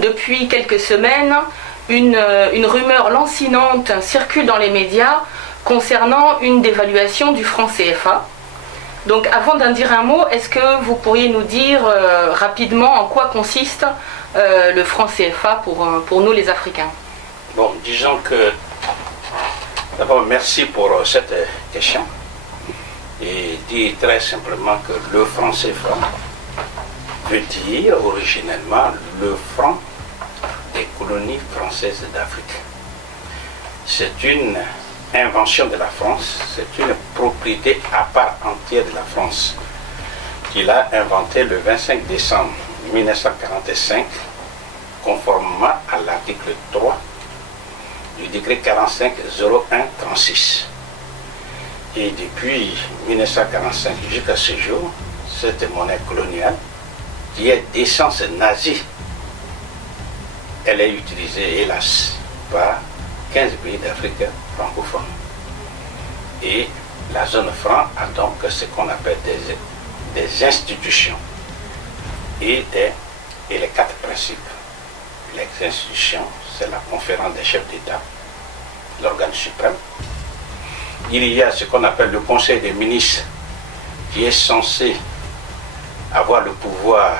Depuis quelques semaines, une rumeur lancinante circule dans les médias concernant une dévaluation du franc CFA. Donc avant d'en dire un mot, est-ce que vous pourriez nous dire rapidement en quoi consiste le franc CFA pour nous les Africains? Bon, disons que d'abord merci pour cette question et dire très simplement que le franc CFA veut dire originellement le franc des colonies françaises d'Afrique. C'est une invention de la France, c'est une propriété à part entière de la France qu'il a inventée le 25 décembre 1945 conformément à l'article 3 du décret 45-01-36. Et depuis 1945 jusqu'à ce jour, cette monnaie coloniale qui est d'essence nazie, elle est utilisée hélas par 15 pays d'Afrique francophone. Et la zone franc a donc ce qu'on appelle des institutions et les 4 principes. Les institutions, c'est la conférence des chefs d'État, l'organe suprême. Il y a ce qu'on appelle le conseil des ministres qui est censé avoir le pouvoir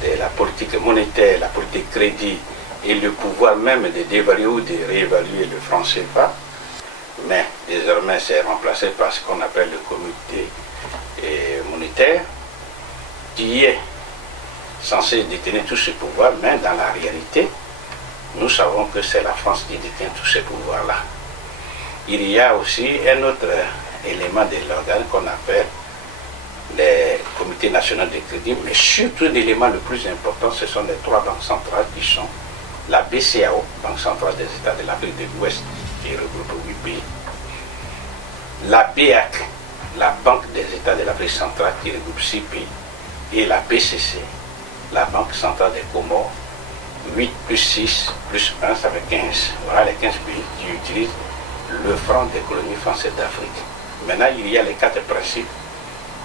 de la politique monétaire, la politique crédit et le pouvoir même de dévaluer ou de réévaluer le franc CFA. Mais désormais c'est remplacé par ce qu'on appelle le comité monétaire qui est censé détenir tous ces pouvoirs, mais dans la réalité, nous savons que c'est la France qui détient tous ces pouvoirs-là. Il y a aussi un autre élément de l'organe qu'on appelle les comités nationaux de crédit, mais surtout l'élément le plus important, ce sont les 3 banques centrales qui sont la BCAO, Banque centrale des États de l'Afrique de l'Ouest, qui regroupe 8 pays, la BEAC, la Banque des États de l'Afrique centrale, qui regroupe 6 pays, et la BCC, la Banque centrale des Comores, 8 plus 6 plus 1, ça fait 15. Voilà les 15 pays qui utilisent le franc des colonies françaises d'Afrique. Maintenant, il y a les 4 principes.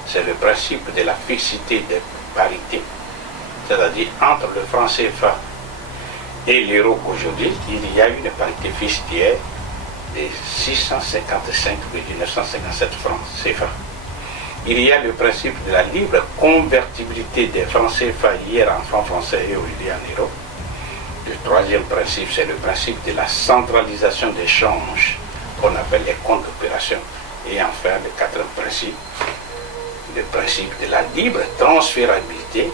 C'est le principe de la fixité des parités, c'est-à-dire entre le franc CFA et l'euro aujourd'hui, il y a une parité fixe qui est de 655,957 francs CFA. Il y a le principe de la libre convertibilité des francs CFA hier en francs français et aujourd'hui en euros. Le 3e principe, c'est le principe de la centralisation des changes qu'on appelle les comptes d'opération. Et enfin, le 4e principe, le principe de la libre transférabilité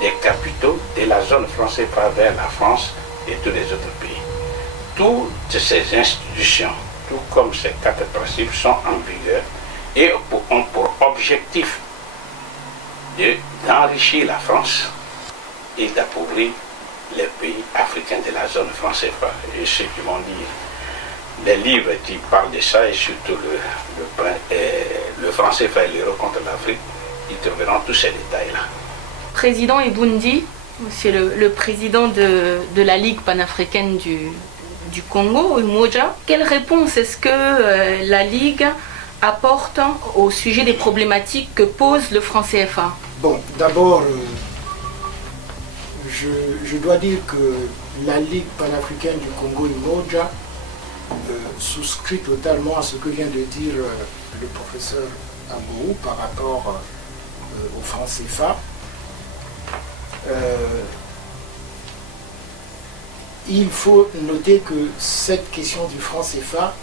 des capitaux de la zone franc CFA vers la France et tous les autres pays. Toutes ces institutions, tout comme ces 4 principes, sont en vigueur et ont pour objectif d'enrichir la France et d'appauvrir les pays africains de la zone franc CFA. Et ceux qui vont lire les livres qui parlent de ça, et surtout le franc CFA et l'euro contre l'Afrique, ils trouveront tous ces détails-là. Président Ebundi, c'est le président de la Ligue panafricaine du Congo, Umoja. Quelle réponse est-ce que la Ligue apporte au sujet des problématiques que pose le franc CFA? Bon, d'abord, je dois dire que la Ligue panafricaine du Congo, Umoja, souscrit totalement à ce que vient de dire le professeur Abou par rapport au franc CFA. Il faut noter que cette question du franc CFA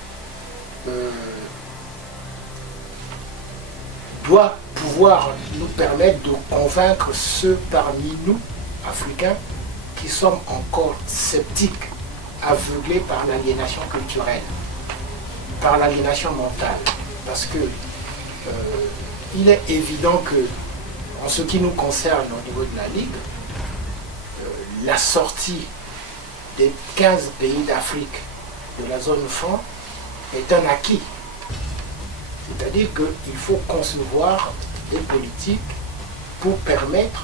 doit pouvoir nous permettre de convaincre ceux parmi nous, Africains, qui sommes encore sceptiques, aveuglés par l'aliénation culturelle, par l'aliénation mentale. Parce que il est évident que, en ce qui nous concerne au niveau de la Ligue, la sortie des 15 pays d'Afrique de la zone franc est un acquis. C'est-à-dire qu'il faut concevoir des politiques pour permettre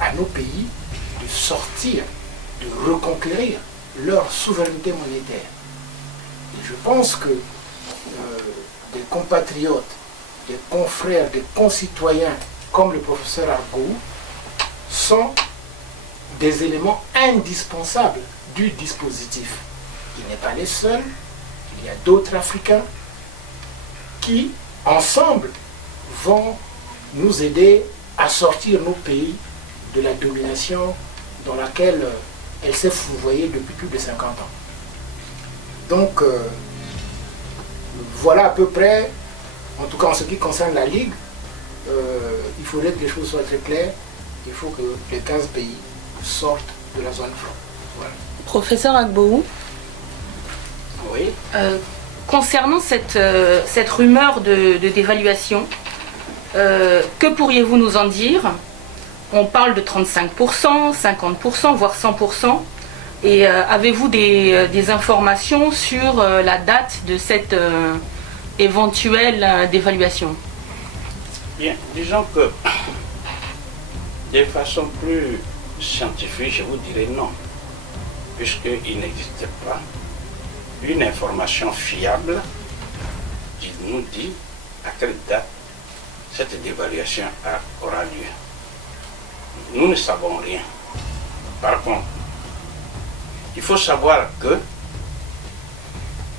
à nos pays de sortir, de reconquérir leur souveraineté monétaire. Et je pense que des compatriotes, des confrères, des concitoyens comme le professeur Argou sont des éléments indispensables du dispositif. Il n'est pas les seuls, il y a d'autres Africains qui, ensemble, vont nous aider à sortir nos pays de la domination dans laquelle elle s'est fourvoyée depuis plus de 50 ans. Donc, voilà à peu près, en tout cas en ce qui concerne la Ligue, il faudrait que les choses soient très claires. Il faut que les 15 pays sortent de la zone franc. Voilà. Professeur Agbohou, Oui. concernant cette rumeur de dévaluation, que pourriez-vous nous en dire? On parle de 35%, 50%, voire 100%. Et avez-vous des informations sur la date de cette éventuelle dévaluation? Bien, disons que de façon plus scientifique, je vous dirais non, puisqu'il n'existe pas une information fiable qui nous dit à quelle date cette dévaluation aura lieu. Nous ne savons rien. Par contre, il faut savoir que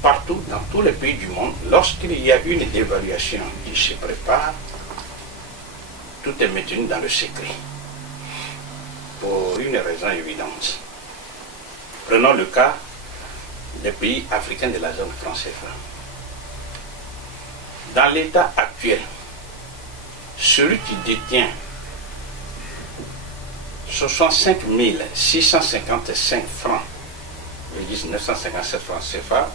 partout, dans tous les pays du monde, lorsqu'il y a une dévaluation qui se prépare, tout est maintenu dans le secret. Pour une raison évidente. Prenons le cas des pays africains de la zone franc CFA. Dans l'état actuel, celui qui détient 65 655 francs, 957 francs CFA,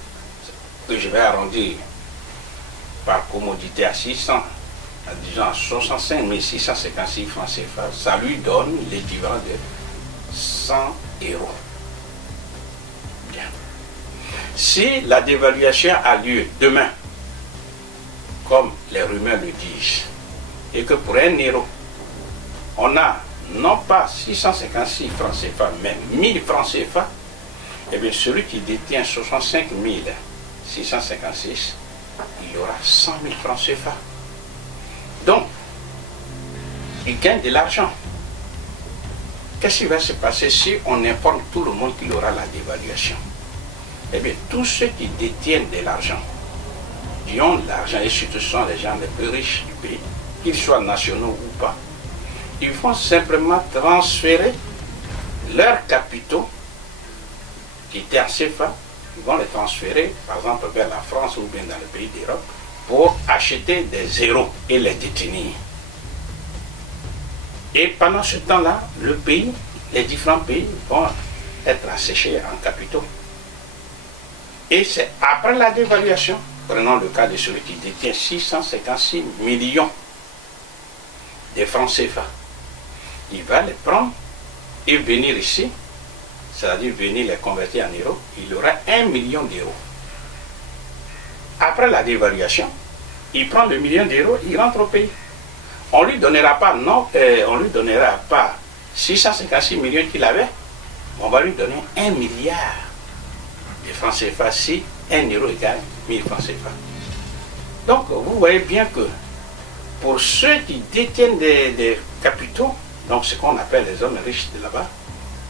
que je vais arrondir par commodité à 600, disons 65 656 francs CFA, ça lui donne l'équivalent de 100 euros. Bien. Si la dévaluation a lieu demain, comme les rumeurs le disent, et que pour 1 euro, on a non pas 656 francs CFA, mais 1000 francs CFA, eh bien celui qui détient 65 656, il y aura 100 000 francs CFA. Donc, il gagne de l'argent. Qu'est-ce qui va se passer si on informe tout le monde qu'il y aura la dévaluation? Eh bien, tous ceux qui détiennent de l'argent, qui ont de l'argent, et surtout sont les gens les plus riches du pays, qu'ils soient nationaux ou pas, ils vont simplement transférer leurs capitaux qui étaient en CFA, ils vont les transférer, par exemple, vers la France ou bien dans le pays d'Europe, pour acheter des zéros et les détenir. Et pendant ce temps-là, le pays, les différents pays vont être asséchés en capitaux. Et c'est après la dévaluation, prenons le cas de celui qui détient 656 millions de francs CFA. Il va les prendre et venir ici, c'est-à-dire venir les convertir en euros, il aura 1 million d'euros. Après la dévaluation, il prend le million d'euros, il rentre au pays. On ne lui donnera pas, non, on lui donnera pas 656 millions qu'il avait, on va lui donner 1 milliard de francs CFA si 1 euro égale 1000 francs CFA. Donc vous voyez bien que pour ceux qui détiennent des capitaux, donc ce qu'on appelle les hommes riches de là-bas,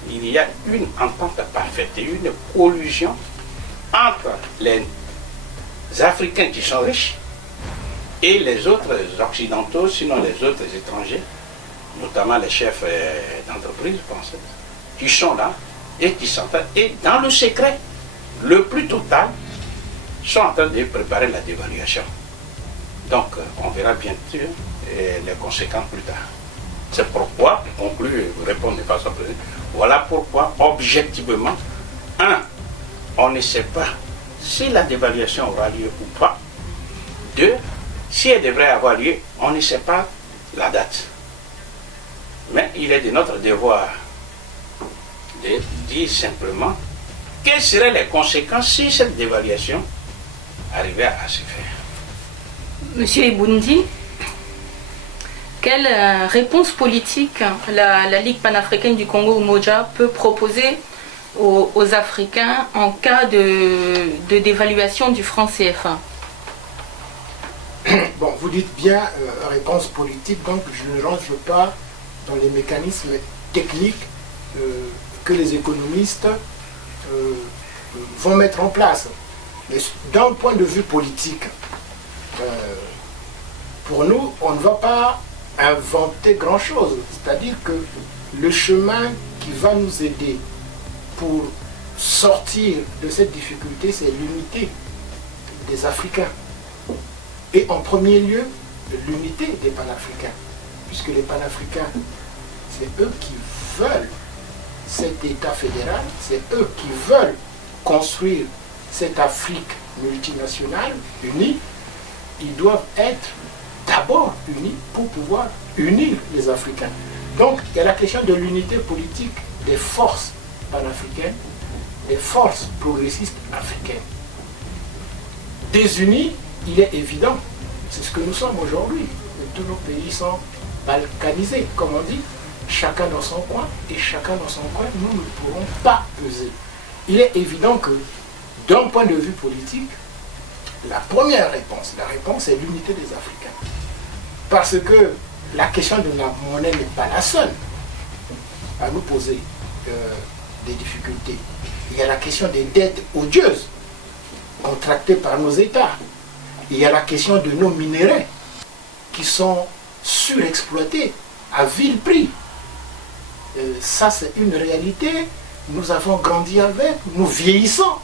il y a une entente parfaite et une collusion entre les Africains qui sont riches et les autres occidentaux, sinon les autres étrangers, notamment les chefs d'entreprise françaises, qui sont là et qui s'entendent, et dans le secret le plus total, sont en train de préparer la dévaluation. Donc on verra bien sûr les conséquences plus tard. C'est pourquoi, pour conclure et vous répondre de façon précise, voilà pourquoi, objectivement, on ne sait pas si la dévaluation aura lieu ou pas. 2, si elle devrait avoir lieu, on ne sait pas la date. Mais il est de notre devoir de dire simplement quelles seraient les conséquences si cette dévaluation arrivait à se faire. Monsieur Eboundi, quelle réponse politique la Ligue panafricaine du Congo Umoja peut proposer aux Africains en cas de dévaluation du franc CFA? Bon, vous dites bien réponse politique, donc je ne rentre pas dans les mécanismes techniques que les économistes vont mettre en place. Mais d'un point de vue politique, pour nous, on ne va pas inventer grand-chose. C'est-à-dire que le chemin qui va nous aider pour sortir de cette difficulté, c'est l'unité des Africains. Et en premier lieu, l'unité des panafricains. Puisque les panafricains, c'est eux qui veulent cet État fédéral, c'est eux qui veulent construire cette Afrique multinationale unie. Ils doivent être d'abord unis pour pouvoir unir les Africains. Donc, il y a la question de l'unité politique des forces panafricaines, des forces progressistes africaines. Désunis, il est évident, c'est ce que nous sommes aujourd'hui. Tous nos pays sont balkanisés, comme on dit, chacun dans son coin, et chacun dans son coin, nous ne pourrons pas peser. Il est évident que, d'un point de vue politique, la première réponse, c'est l'unité des Africains. Parce que la question de la monnaie n'est pas la seule à nous poser des difficultés. Il y a la question des dettes odieuses contractées par nos États. Il y a la question de nos minéraux qui sont surexploités à vil prix. Ça, c'est une réalité. Nous avons grandi avec, nous vieillissons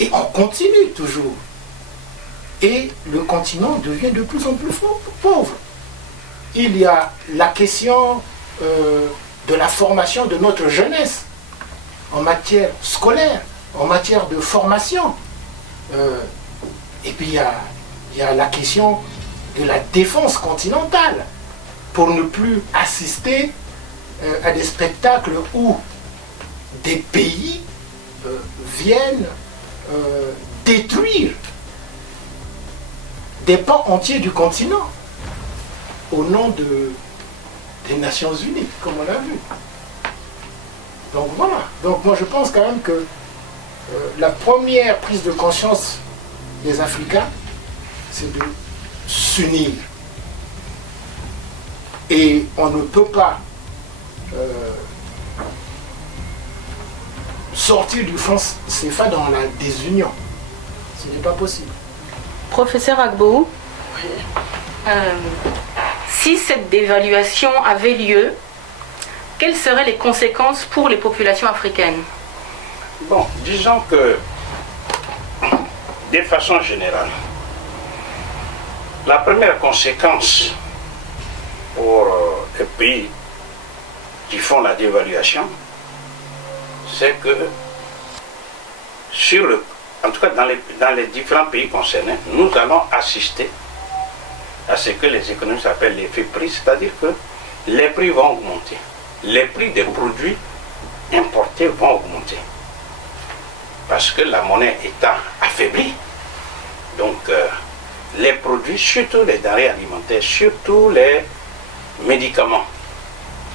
et on continue toujours. Et le continent devient de plus en plus pauvre. Il y a la question de la formation de notre jeunesse en matière scolaire, en matière de formation. Et puis il y a la question de la défense continentale pour ne plus assister à des spectacles où des pays viennent détruire des pans entiers du continent au nom des Nations Unies, comme on l'a vu. Donc voilà. Donc moi je pense quand même que la première prise de conscience des Africains, c'est de s'unir. Et on ne peut pas sortir du franc CFA dans la désunion. Ce n'est pas possible. Professeur Agbo, si cette dévaluation avait lieu, quelles seraient les conséquences pour les populations africaines? Bon, disons que, de façon générale, la première conséquence pour les pays qui font la dévaluation, c'est que, en tout cas dans les différents pays concernés, nous allons assister à ce que les économistes appellent l'effet prix, c'est-à-dire que les prix vont augmenter. Les prix des produits importés vont augmenter. Parce que la monnaie étant affaiblie, donc les produits, surtout les denrées alimentaires, surtout les médicaments,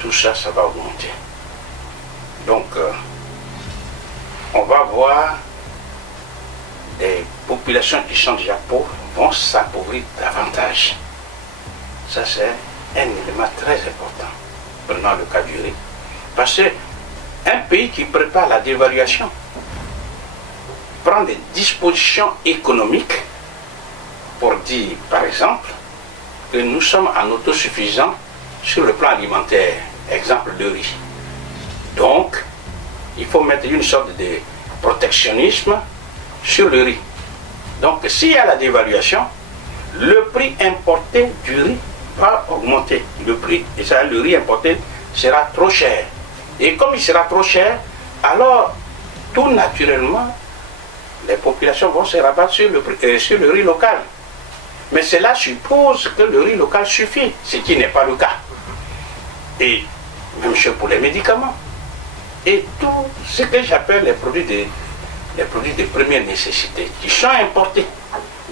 tout ça, ça va augmenter. Donc, on va voir des populations qui sont déjà pauvres vont s'appauvrir davantage. Ça, c'est un élément très important. Prenons le cas du riz. Parce qu'un pays qui prépare la dévaluation prend des dispositions économiques pour dire, par exemple, que nous sommes en autosuffisants sur le plan alimentaire. Exemple, le riz. Donc, il faut mettre une sorte de protectionnisme sur le riz. Donc, s'il y a la dévaluation, le prix importé du riz va augmenter. Le riz importé sera trop cher. Et comme il sera trop cher, alors, tout naturellement, les populations vont se rabattre sur le riz local. Mais cela suppose que le riz local suffit, ce qui n'est pas le cas. Et même chose pour les médicaments. Et tout ce que j'appelle les produits de première nécessité, qui sont importés.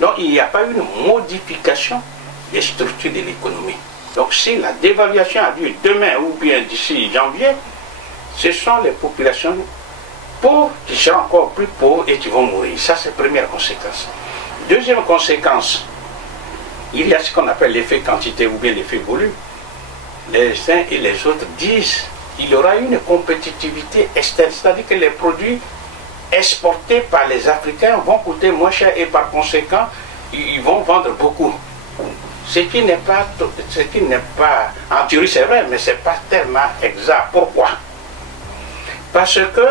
Donc il n'y a pas une modification des structures de l'économie. Donc si la dévaluation a lieu demain ou bien d'ici janvier, ce sont les populations pauvres qui seront encore plus pauvres et qui vont mourir. Ça, c'est la première conséquence. Deuxième conséquence, il y a ce qu'on appelle l'effet quantité ou bien l'effet volume. Les uns et les autres disent il y aura une compétitivité externe, c'est-à-dire que les produits exportés par les Africains vont coûter moins cher et par conséquent, ils vont vendre beaucoup. Ce qui n'est pas, en théorie c'est vrai, mais ce n'est pas tellement exact. Pourquoi? Parce que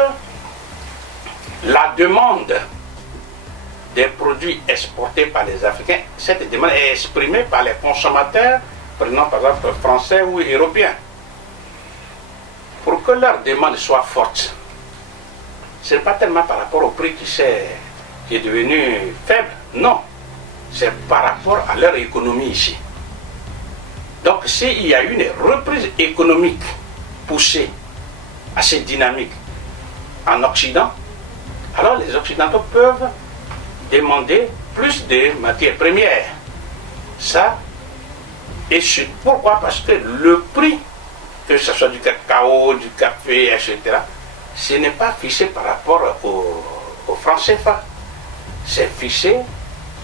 la demande des produits exportés par les Africains, cette demande est exprimée par les consommateurs, prenons par exemple français ou européens. Pour que leur demande soit forte, ce n'est pas tellement par rapport au prix qui est devenu faible, non. C'est par rapport à leur économie ici. Donc s'il y a une reprise économique poussée, assez dynamique en Occident, alors les Occidentaux peuvent demander plus de matières premières. Ça, et pourquoi? Parce que le prix, que ce soit du cacao, du café, etc., ce n'est pas fixé par rapport au franc CFA. C'est fixé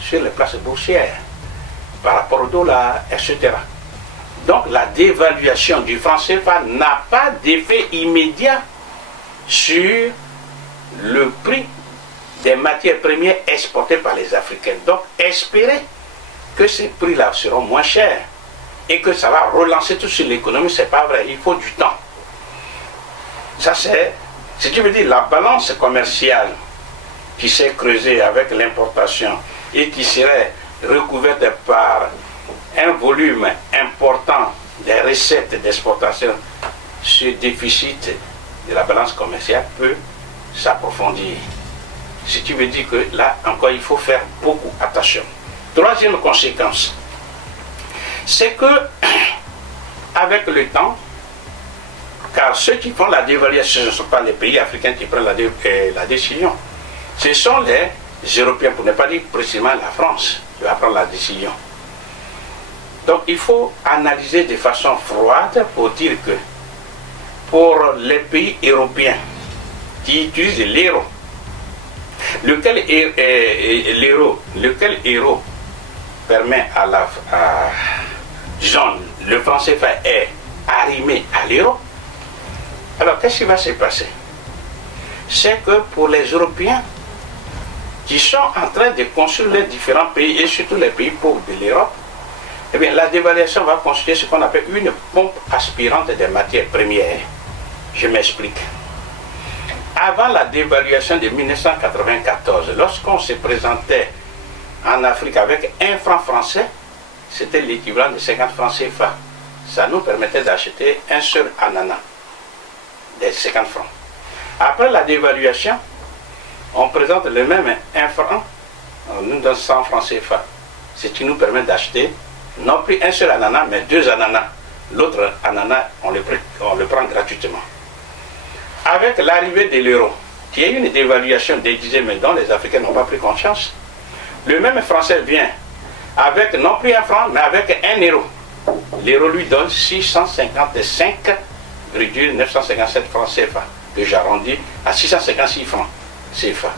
sur les places boursières, par rapport au dollar, etc. Donc la dévaluation du franc CFA n'a pas d'effet immédiat sur le prix des matières premières exportées par les Africains. Donc espérer que ces prix-là seront moins chers et que ça va relancer tout sur l'économie, c'est pas vrai, il faut du temps. Ça c'est, si tu veux dire, la balance commerciale qui s'est creusée avec l'importation et qui serait recouverte par un volume important des recettes d'exportation, ce déficit de la balance commerciale peut s'approfondir. Si tu veux dire que là encore il faut faire beaucoup attention. Troisième conséquence, c'est que avec le temps, car ceux qui font la dévaluation, ce ne sont pas les pays africains qui prennent la décision, ce sont les Européens, pour ne pas dire précisément la France, qui va prendre la décision. Donc il faut analyser de façon froide pour dire que pour les pays européens qui utilisent l'euro, lequel euro permet disons, le franc CFA est arrimé à l'euro. Alors qu'est-ce qui va se passer? C'est que pour les Européens qui sont en train de construire les différents pays, et surtout les pays pauvres de l'Europe, eh bien, la dévaluation va constituer ce qu'on appelle une pompe aspirante des matières premières. Je m'explique. Avant la dévaluation de 1994, lorsqu'on se présentait en Afrique avec un franc français, c'était l'équivalent de 50 francs CFA. Ça nous permettait d'acheter un seul ananas, des 50 francs. Après la dévaluation, on présente le même 1 franc, on nous donne 100 francs CFA. Ce qui nous permet d'acheter non plus un seul ananas, mais 2 ananas. L'autre ananas, on le prend gratuitement. Avec l'arrivée de l'euro, qui est une dévaluation déguisée, mais dont les Africains n'ont pas pris conscience, le même Français vient avec non plus 1 franc, mais avec 1 euro. L'euro lui donne 655,957 francs CFA, que j'arrondis à 656 francs CFA.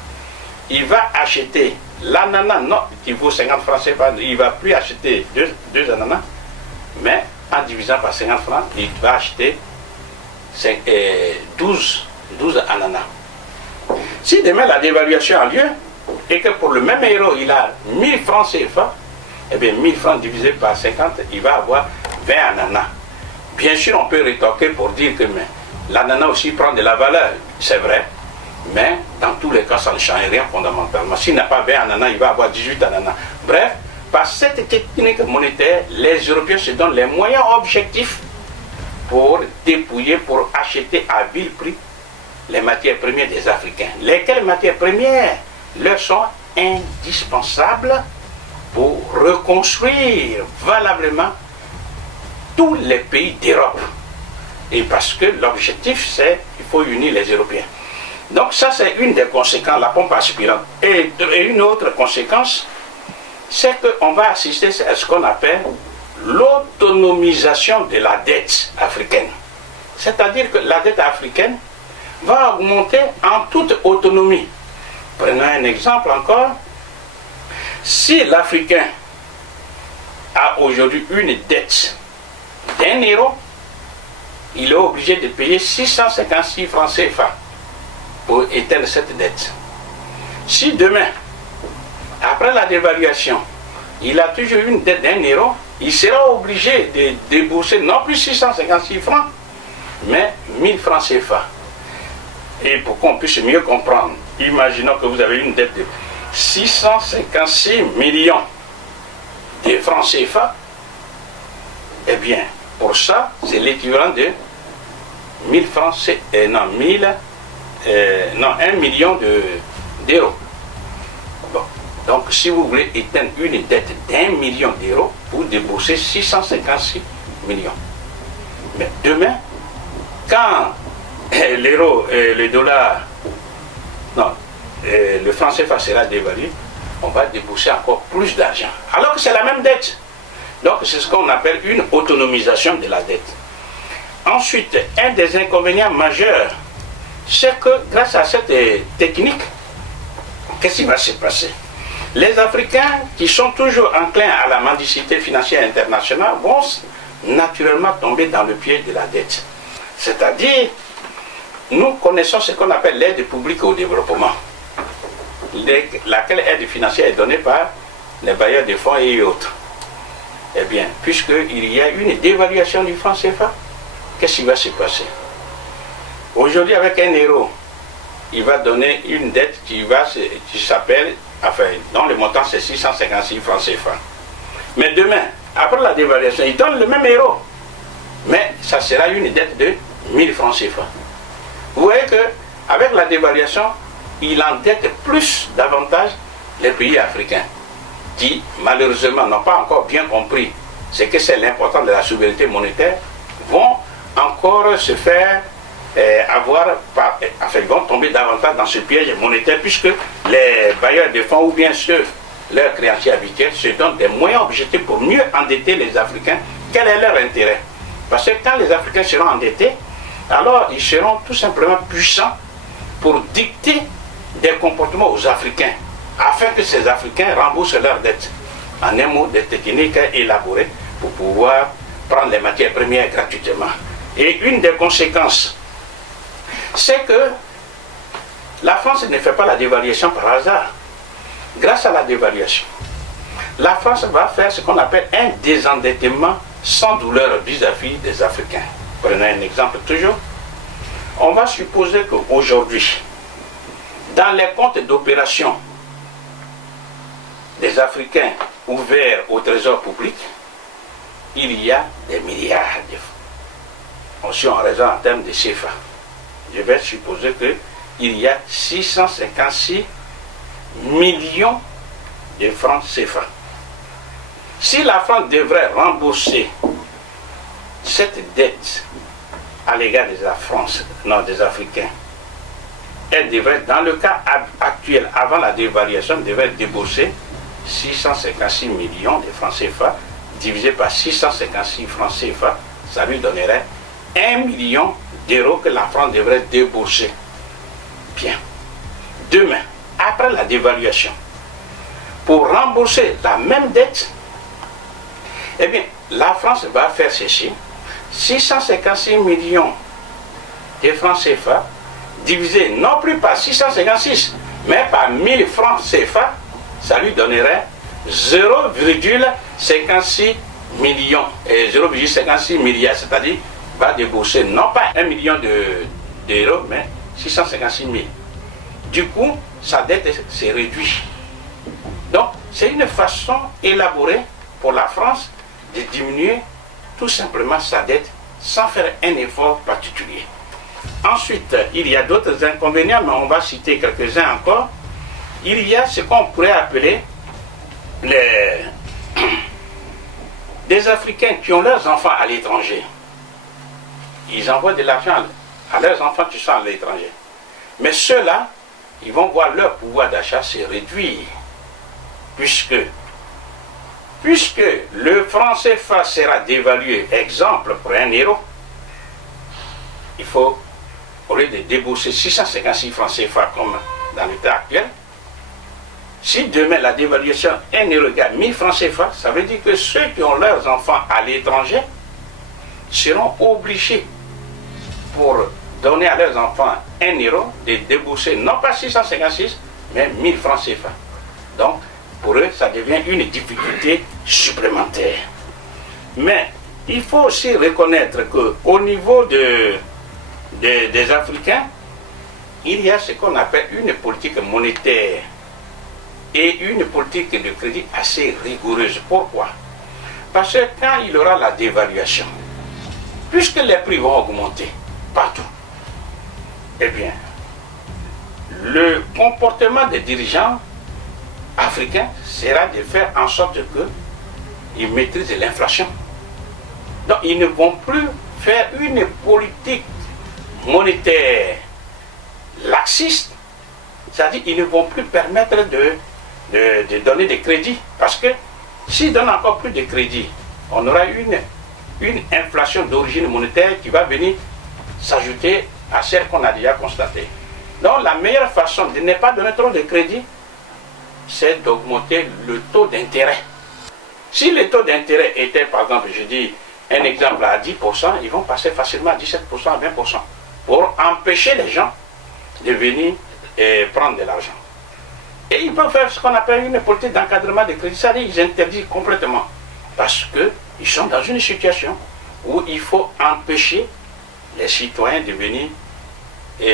Il va acheter l'ananas, non, qui vaut 50 francs CFA, il ne va plus acheter deux ananas, mais en divisant par 50 francs, il va acheter 12 ananas. Si demain la dévaluation a lieu, et que pour le même euro, il a 1000 francs CFA, eh bien 1000 francs divisé par 50, il va avoir 20 ananas. Bien sûr, on peut rétorquer pour dire que l'ananas aussi prend de la valeur, c'est vrai, mais dans tous les cas, ça ne change rien fondamentalement. S'il n'a pas 20 ananas, il va avoir 18 ananas. Bref, par cette technique monétaire, les Européens se donnent les moyens objectifs pour dépouiller, pour acheter à vil prix les matières premières des Africains. Lesquelles matières premières leur sont indispensables pour reconstruire valablement tous les pays d'Europe. Et parce que l'objectif, c'est qu'il faut unir les Européens. Donc ça, c'est une des conséquences, la pompe aspirante. Et une autre conséquence, c'est qu'on va assister à ce qu'on appelle l'autonomisation de la dette africaine. C'est-à-dire que la dette africaine va augmenter en toute autonomie. Prenons un exemple encore. Si l'Africain a aujourd'hui une dette d'1 euro, il est obligé de payer 656 francs CFA pour éteindre cette dette. Si demain, après la dévaluation, il a toujours une dette d'1 euro, il sera obligé de débourser non plus 656 francs, mais 1000 francs CFA. Et pour qu'on puisse mieux comprendre, imaginons que vous avez une dette de 656 millions de francs CFA, eh bien, pour ça, c'est l'équivalent de 1000 francs, non, 1 million d'euros. Bon. Donc, si vous voulez éteindre une dette d'1 million d'euros, vous déboursez 656 millions. Mais demain, quand l'euro, le dollar, non, le franc CFA sera dévalué, on va débourser encore plus d'argent. Alors que c'est la même dette. Donc, c'est ce qu'on appelle une autonomisation de la dette. Ensuite, un des inconvénients majeurs, c'est que grâce à cette technique, qu'est-ce qui va se passer? Les Africains qui sont toujours enclins à la mendicité financière internationale vont naturellement tomber dans le piège de la dette. C'est-à-dire, nous connaissons ce qu'on appelle l'aide publique au développement, laquelle aide financière est donnée par les bailleurs de fonds et autres. Eh bien, puisqu'il y a une dévaluation du franc CFA, qu'est-ce qui va se passer? Aujourd'hui, avec 1 euro, il va donner une dette qui s'appelle, enfin, dont le montant c'est 656 francs CFA. Mais demain, après la dévaluation, il donne le même euro, mais ça sera une dette de 1000 francs CFA. Vous voyez qu'avec la dévaluation, il endette davantage les pays africains, qui malheureusement n'ont pas encore bien compris ce que c'est l'importance de la souveraineté monétaire, vont encore se faire ils vont tomber davantage dans ce piège monétaire, puisque les bailleurs de fonds ou bien leurs créanciers habituels se donnent des moyens objectifs pour mieux endetter les Africains. Quel est leur intérêt? Parce que quand les Africains seront endettés, alors ils seront tout simplement puissants pour dicter des comportements aux Africains, afin que ces Africains remboursent leurs dettes. En un mot, des techniques élaborées pour pouvoir prendre les matières premières gratuitement. Et une des conséquences, c'est que la France ne fait pas la dévaluation par hasard. Grâce à la dévaluation, la France va faire ce qu'on appelle un désendettement sans douleur vis-à-vis des Africains. Prenons un exemple toujours. On va supposer qu'aujourd'hui, dans les comptes d'opération des Africains ouverts au trésor public, il y a des milliards de francs. Si on raisonne en termes de CFA, je vais supposer qu'il y a 656 millions de francs CFA. Si la France devrait rembourser cette dette à l'égard des Africains, elle devrait, dans le cas actuel, avant la dévaluation, devrait débourser 656 millions de francs CFA, divisé par 656 francs CFA, ça lui donnerait 1 million d'euros que la France devrait débourser. Bien. Demain, après la dévaluation, pour rembourser la même dette, eh bien, la France va faire ceci: 656 millions de francs CFA, divisé non plus par 656, mais par 1000 francs CFA, ça lui donnerait 0,56 millions et 0,56 milliards, c'est-à-dire va débourser non pas 1 million d'euros, mais 656 000. Du coup, sa dette s'est réduite. Donc, c'est une façon élaborée pour la France de diminuer tout simplement sa dette sans faire un effort particulier. Ensuite, il y a d'autres inconvénients, mais on va citer quelques-uns encore. Il y a ce qu'on pourrait appeler des Africains qui ont leurs enfants à l'étranger. Ils envoient de l'argent à leurs enfants qui sont à l'étranger. Mais ceux-là, ils vont voir leur pouvoir d'achat se réduire. Puisque le franc CFA sera dévalué, exemple pour 1 euro, il faut, au lieu de débourser 656 francs CFA comme dans l'état actuel, si demain la dévaluation 1 euro égale 1000 francs CFA, ça veut dire que ceux qui ont leurs enfants à l'étranger seront obligés pour donner à leurs enfants 1 euro, de débourser non pas 656, mais 1000 francs CFA. Donc, pour eux, ça devient une difficulté supplémentaire. Mais il faut aussi reconnaître qu'au niveau des Africains, il y a ce qu'on appelle une politique monétaire et une politique de crédit assez rigoureuse. Pourquoi? Parce que quand il y aura la dévaluation, puisque les prix vont augmenter partout, eh bien, le comportement des dirigeants africains sera de faire en sorte qu'ils maîtrisent l'inflation. Donc, ils ne vont plus faire une politique monétaire laxiste, c'est-à-dire qu'ils ne vont plus permettre de donner des crédits. Parce que s'ils donnent encore plus de crédits, on aura une inflation d'origine monétaire qui va venir s'ajouter à celle qu'on a déjà constatée. Donc la meilleure façon de ne pas donner trop de crédits, c'est d'augmenter le taux d'intérêt. Si le taux d'intérêt était, par exemple, je dis un exemple à 10%, ils vont passer facilement à 17%, à 20%, pour empêcher les gens de venir prendre de l'argent. Et ils peuvent faire ce qu'on appelle une politique d'encadrement des crédits, c'est-à-dire qu'ils interdisent complètement, parce qu'ils sont dans une situation où il faut empêcher les citoyens de venir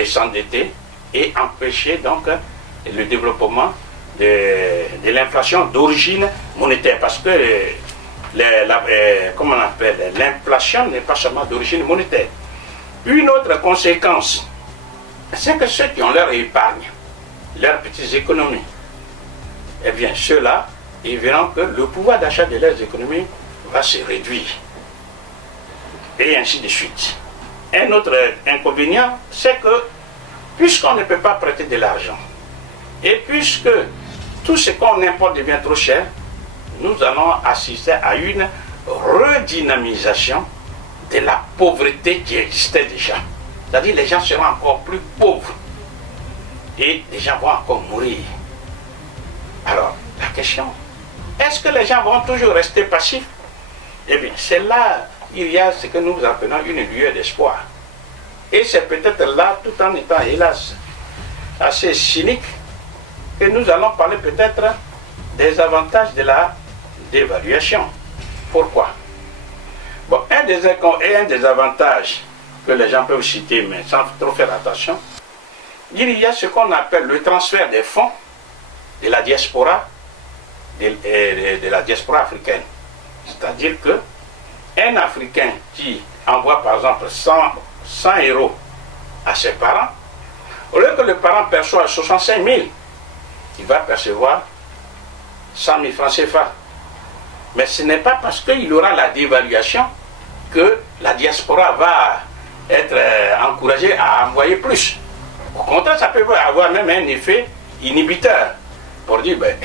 s'endetter et empêcher donc le développement de l'inflation d'origine monétaire, parce que comment on appelle, l'inflation n'est pas seulement d'origine monétaire. Une autre conséquence, c'est que ceux qui ont leur épargne, leurs petites économies, eh bien ceux-là, ils verront que le pouvoir d'achat de leurs économies va se réduire. Et ainsi de suite. Un autre inconvénient, c'est que puisqu'on ne peut pas prêter de l'argent, et puisque tout ce qu'on importe devient trop cher, nous allons assister à une redynamisation de la pauvreté qui existait déjà. C'est-à-dire que les gens seront encore plus pauvres et les gens vont encore mourir. Alors, la question, est-ce que les gens vont toujours rester passifs? Eh bien, c'est là, il y a ce que nous appelons une lueur d'espoir. Et c'est peut-être là, tout en étant, hélas, assez cynique, que nous allons parler peut-être des avantages de la dévaluation. Pourquoi? Bon, un des avantages que les gens peuvent citer, mais sans trop faire attention, il y a ce qu'on appelle le transfert des fonds de la diaspora, de la diaspora africaine. C'est-à-dire que un Africain qui envoie par exemple 100 euros à ses parents, au lieu que le parent perçoit 65 000, il va percevoir 100 000 francs CFA. Mais ce n'est pas parce qu'il aura la dévaluation que la diaspora va être encouragée à envoyer plus. Au contraire, ça peut avoir même un effet inhibiteur pour dire, ben,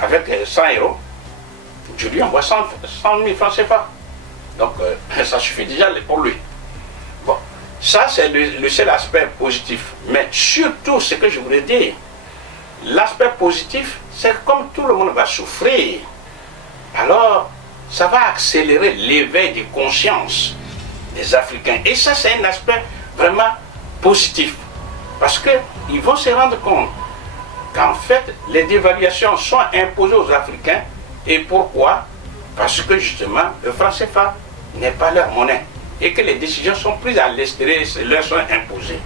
avec 100 euros, je lui envoie 100 000 francs CFA. Donc, ça suffit déjà pour lui. Bon, ça c'est le seul aspect positif. Mais surtout, ce que je voulais dire, l'aspect positif, c'est que comme tout le monde va souffrir, alors ça va accélérer l'éveil de conscience des Africains. Et ça, c'est un aspect vraiment positif. Parce qu'ils vont se rendre compte qu'en fait, les dévaluations sont imposées aux Africains. Et pourquoi? Parce que justement, le franc CFA n'est pas leur monnaie. Et que les décisions sont prises à l'extérieur et leur sont imposées.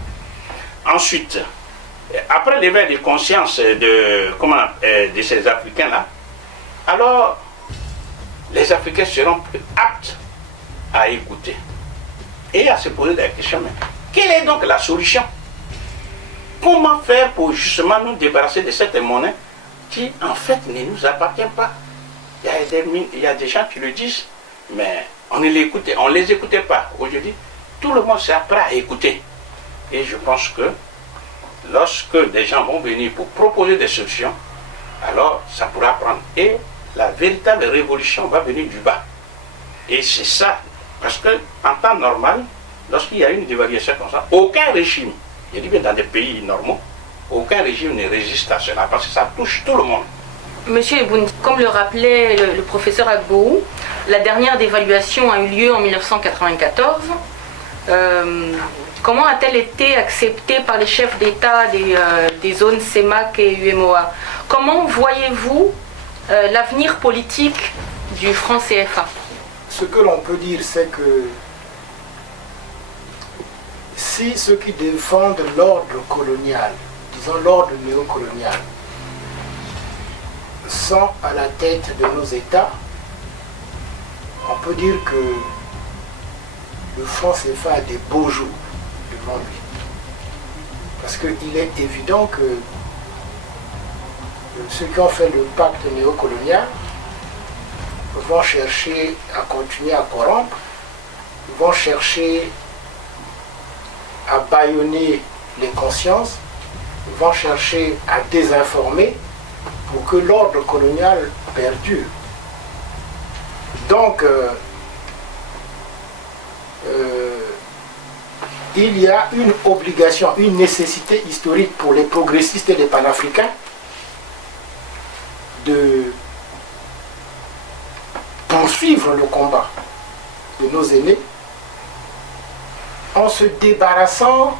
Ensuite, après l'éveil de conscience de ces Africains-là, alors les Africains seront plus aptes à écouter et à se poser des questions. Mais quelle est donc la solution? Comment faire pour justement nous débarrasser de cette monnaie qui en fait ne nous appartient pas? Il y a des gens qui le disent, mais on ne les écoutait pas. Aujourd'hui, tout le monde s'est prêt à écouter. Et je pense que lorsque des gens vont venir pour proposer des solutions, alors ça pourra prendre. Et la véritable révolution va venir du bas. Et c'est ça, parce qu'en temps normal, lorsqu'il y a une dévaluation comme ça, aucun régime, je dis bien dans des pays normaux, aucun régime ne résiste à cela, parce que ça touche tout le monde. Monsieur Eboun, comme le rappelait le professeur Agbou, la dernière dévaluation a eu lieu en 1994. comment a-t-elle été acceptée par les chefs d'État des zones CEMAC et UEMOA? Comment voyez-vous l'avenir politique du franc CFA? Ce que l'on peut dire, c'est que si ceux qui défendent l'ordre colonial, disons l'ordre néocolonial, sont à la tête de nos États, on peut dire que le franc CFA a des beaux jours devant lui. Parce qu'il est évident que ceux qui ont fait le pacte néocolonial vont chercher à continuer à corrompre, vont chercher à bâillonner les consciences, vont chercher à désinformer pour que l'ordre colonial perdure. Donc, il y a une obligation, une nécessité historique pour les progressistes et les panafricains de poursuivre le combat de nos aînés en se débarrassant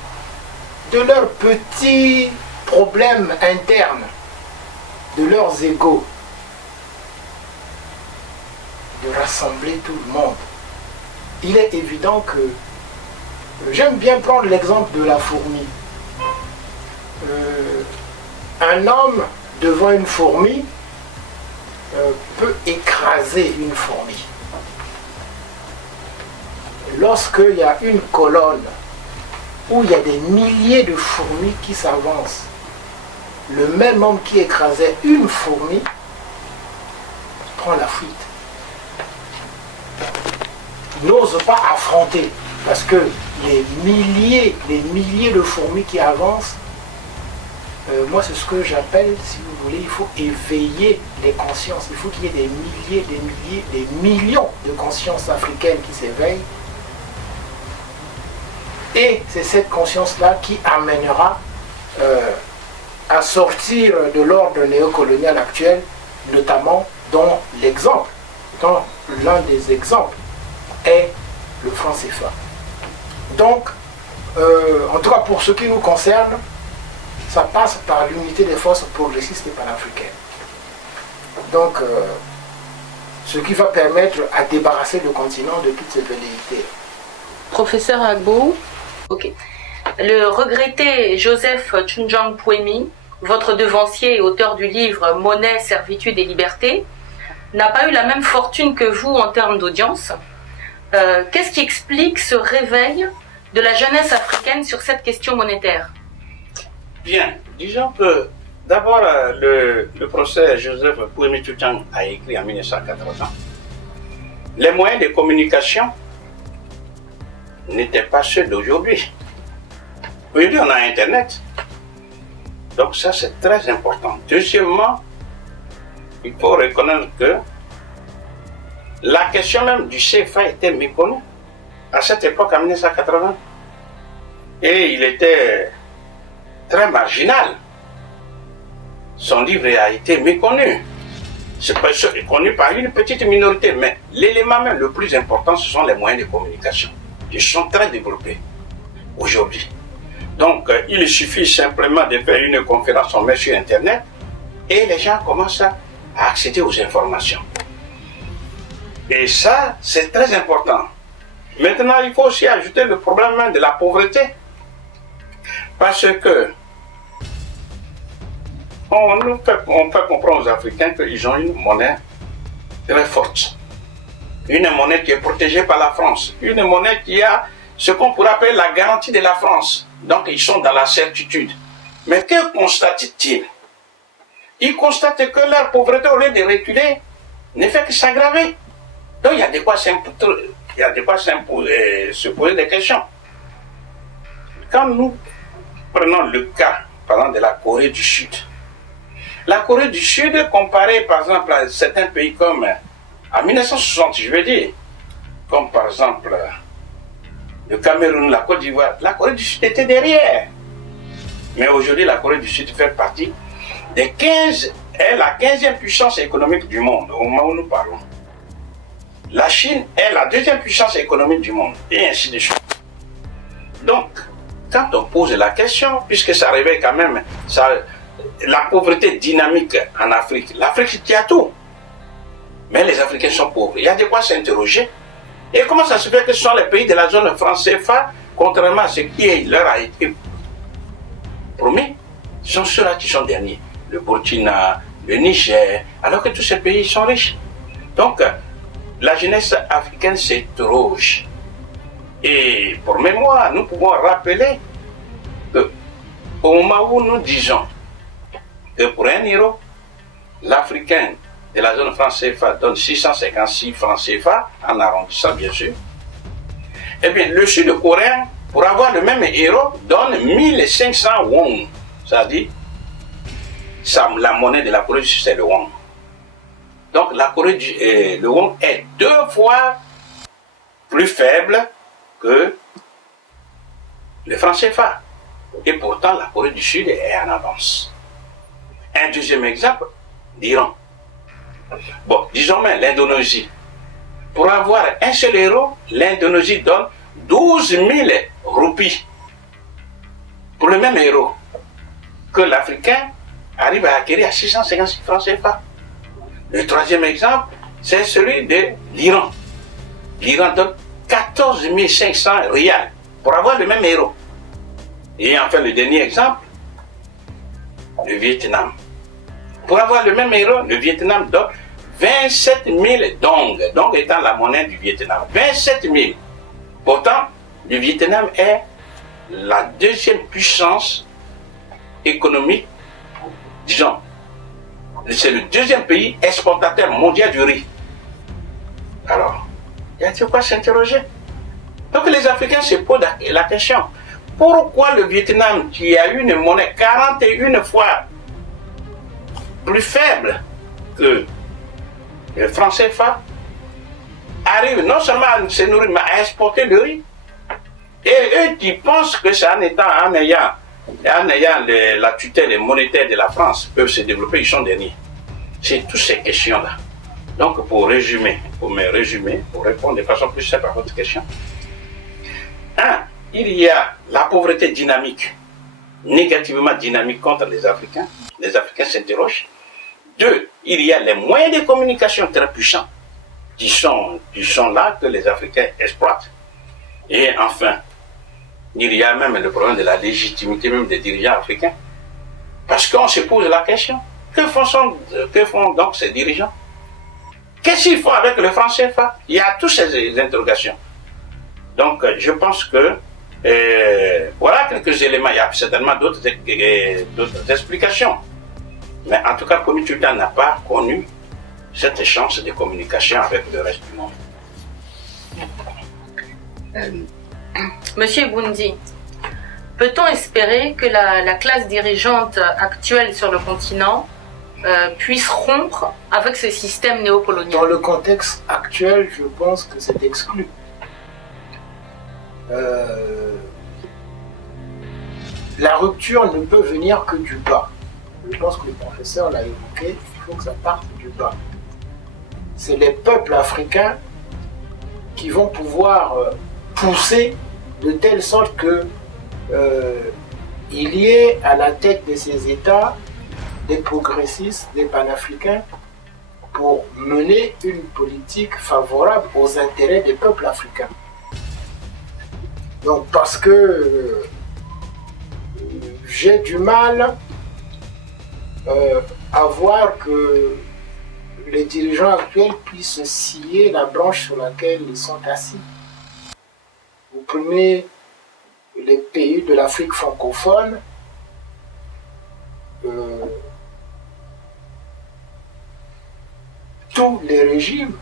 de leurs petits problèmes internes, de leurs égos, de rassembler tout le monde. Il est évident que j'aime bien prendre l'exemple de la fourmi. Un homme devant une fourmi peut écraser une fourmi. Lorsqu'il y a une colonne où il y a des milliers de fourmis qui s'avancent, le même homme qui écrasait une fourmi prend la fuite. N'ose pas affronter parce que les milliers de fourmis qui avancent, moi c'est ce que j'appelle, si vous voulez, il faut éveiller les consciences. Il faut qu'il y ait des millions de consciences africaines qui s'éveillent. Et c'est cette conscience-là qui amènera à sortir de l'ordre néocolonial actuel, notamment dont l'un des exemples est le franc CFA. Donc, en tout cas pour ce qui nous concerne, ça passe par l'unité des forces progressistes et panafricaines. Donc, ce qui va permettre à débarrasser le continent de toutes ces velléités. Professeur Agbo, ok. Le regretté Joseph Tchunjang Puemi, votre devancier et auteur du livre Monnaie, servitude et liberté, n'a pas eu la même fortune que vous en termes d'audience. Qu'est-ce qui explique ce réveil de la jeunesse africaine sur cette question monétaire? Bien, disons que d'abord le procès Joseph Puemi Tchunjang a écrit en 1980. Les moyens de communication n'étaient pas ceux d'aujourd'hui. Aujourd'hui, on a Internet. Donc ça, c'est très important. Deuxièmement, il faut reconnaître que la question même du CFA était méconnue à cette époque, en 1980. Et il était très marginal. Son livre a été méconnu. C'est pas connu par une petite minorité, mais l'élément même le plus important, ce sont les moyens de communication. Ils sont très développés aujourd'hui. Donc, il suffit simplement de faire une conférence, on met sur Internet, et les gens commencent à accéder aux informations. Et ça, c'est très important. Maintenant, il faut aussi ajouter le problème de la pauvreté. Parce que on fait comprendre aux Africains qu'ils ont une monnaie très forte. Une monnaie qui est protégée par la France. Une monnaie qui a ce qu'on pourrait appeler la garantie de la France. Donc, ils sont dans la certitude. Mais que constatent-ils? Ils constatent que leur pauvreté, au lieu de reculer, ne fait que s'aggraver. Donc, il y a de quoi se poser des questions. Quand nous prenons le cas, par exemple, de la Corée du Sud, la Corée du Sud, comparée par exemple à certains pays comme en 1960, je veux dire, comme par exemple le Cameroun, la Côte d'Ivoire, la Corée du Sud était derrière. Mais aujourd'hui, la Corée du Sud fait partie des 15, est la 15e puissance économique du monde, au moment où nous parlons. La Chine est la 2e puissance économique du monde, et ainsi de suite. quand on pose la question, puisque ça réveille quand même la pauvreté dynamique en Afrique, l'Afrique tient tout. Mais les Africains sont pauvres. Il y a de quoi s'interroger. Et comment ça se fait que ce sont les pays de la zone franc CFA, contrairement à ce qui leur a été promis, ce sont ceux-là qui sont derniers. Le Burkina, le Niger, alors que tous ces pays sont riches. Donc, la jeunesse africaine s'interroge. Et pour mémoire, nous pouvons rappeler qu'au moment où nous disons que pour 1 euro, l'Africain de la zone franc CFA donne 656 francs CFA, en arrondissant bien sûr, eh bien le Sud-Coréen, pour avoir le même euro, donne 1500 won. C'est-à-dire, la monnaie de la Corée du Sud, c'est le won. Donc le won est 2 fois plus faible que le franc CFA. Et pourtant, la Corée du Sud est en avance. Un deuxième exemple, l'Iran. Bon, disons même l'Indonésie. Pour avoir un seul euro, l'Indonésie donne 12 000 roupies pour le même euro que l'Africain arrive à acquérir à 656 francs CFA. Le troisième exemple, c'est celui de l'Iran. L'Iran donne 14 500 rials pour avoir le même euro. Et enfin, le dernier exemple, le Vietnam. Pour avoir le même euro, le Vietnam donne 27 000 dong, dong étant la monnaie du Vietnam. 27 000. Pourtant, le Vietnam est la deuxième puissance économique, disons, c'est le deuxième pays exportateur mondial du riz. Alors, il y a de quoi s'interroger. Donc les Africains se posent la question, pourquoi le Vietnam, qui a une monnaie 41 fois plus faible que le franc CFA, arrive non seulement à se nourrir, mais à exporter le riz? Et eux qui pensent que c'est en ayant la tutelle monétaire de la France, peuvent se développer, ils sont derniers. C'est toutes ces questions-là. Donc pour me résumer, pour répondre de façon plus simple à votre question. 1. Il y a la pauvreté dynamique, négativement dynamique contre les Africains. Les Africains s'interrogent. 2. Il y a les moyens de communication très puissants qui sont là, que les Africains exploitent. Et enfin, il y a même le problème de la légitimité même des dirigeants africains. Parce qu'on se pose la question, que font donc ces dirigeants? Qu'est-ce qu'ils font avec le franc CFA? Il y a toutes ces interrogations. Donc je pense que voilà quelques éléments. Il y a certainement d'autres explications. Mais en tout cas, Kwame Sultan n'a pas connu cette chance de communication avec le reste du monde. Monsieur Boundi, peut-on espérer que la classe dirigeante actuelle sur le continent puisse rompre avec ce système néocolonial? Dans le contexte actuel, je pense que c'est exclu. La rupture ne peut venir que du bas. Je pense que le professeur l'a évoqué, il faut que ça parte du bas. C'est les peuples africains qui vont pouvoir pousser de telle sorte que il y ait à la tête de ces États des progressistes, des panafricains, pour mener une politique favorable aux intérêts des peuples africains. Donc parce que j'ai du mal à voir que les dirigeants actuels puissent scier la branche sur laquelle ils sont assis. Vous prenez les pays de l'Afrique francophone, tous les régimes,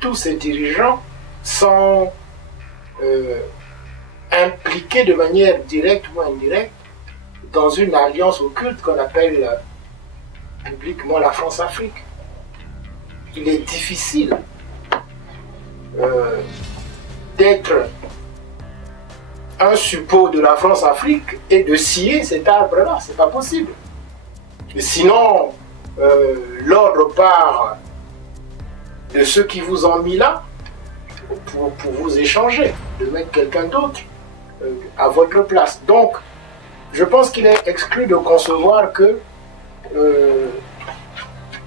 tous ces dirigeants sont impliqués de manière directe ou indirecte dans une alliance occulte qu'on appelle publiquement la France-Afrique. Il est difficile d'être un suppôt de la France-Afrique et de scier cet arbre-là, c'est pas possible. Et sinon, l'ordre part de ceux qui vous ont mis là pour vous échanger, de mettre quelqu'un d'autre. à votre place. Donc, je pense qu'il est exclu de concevoir que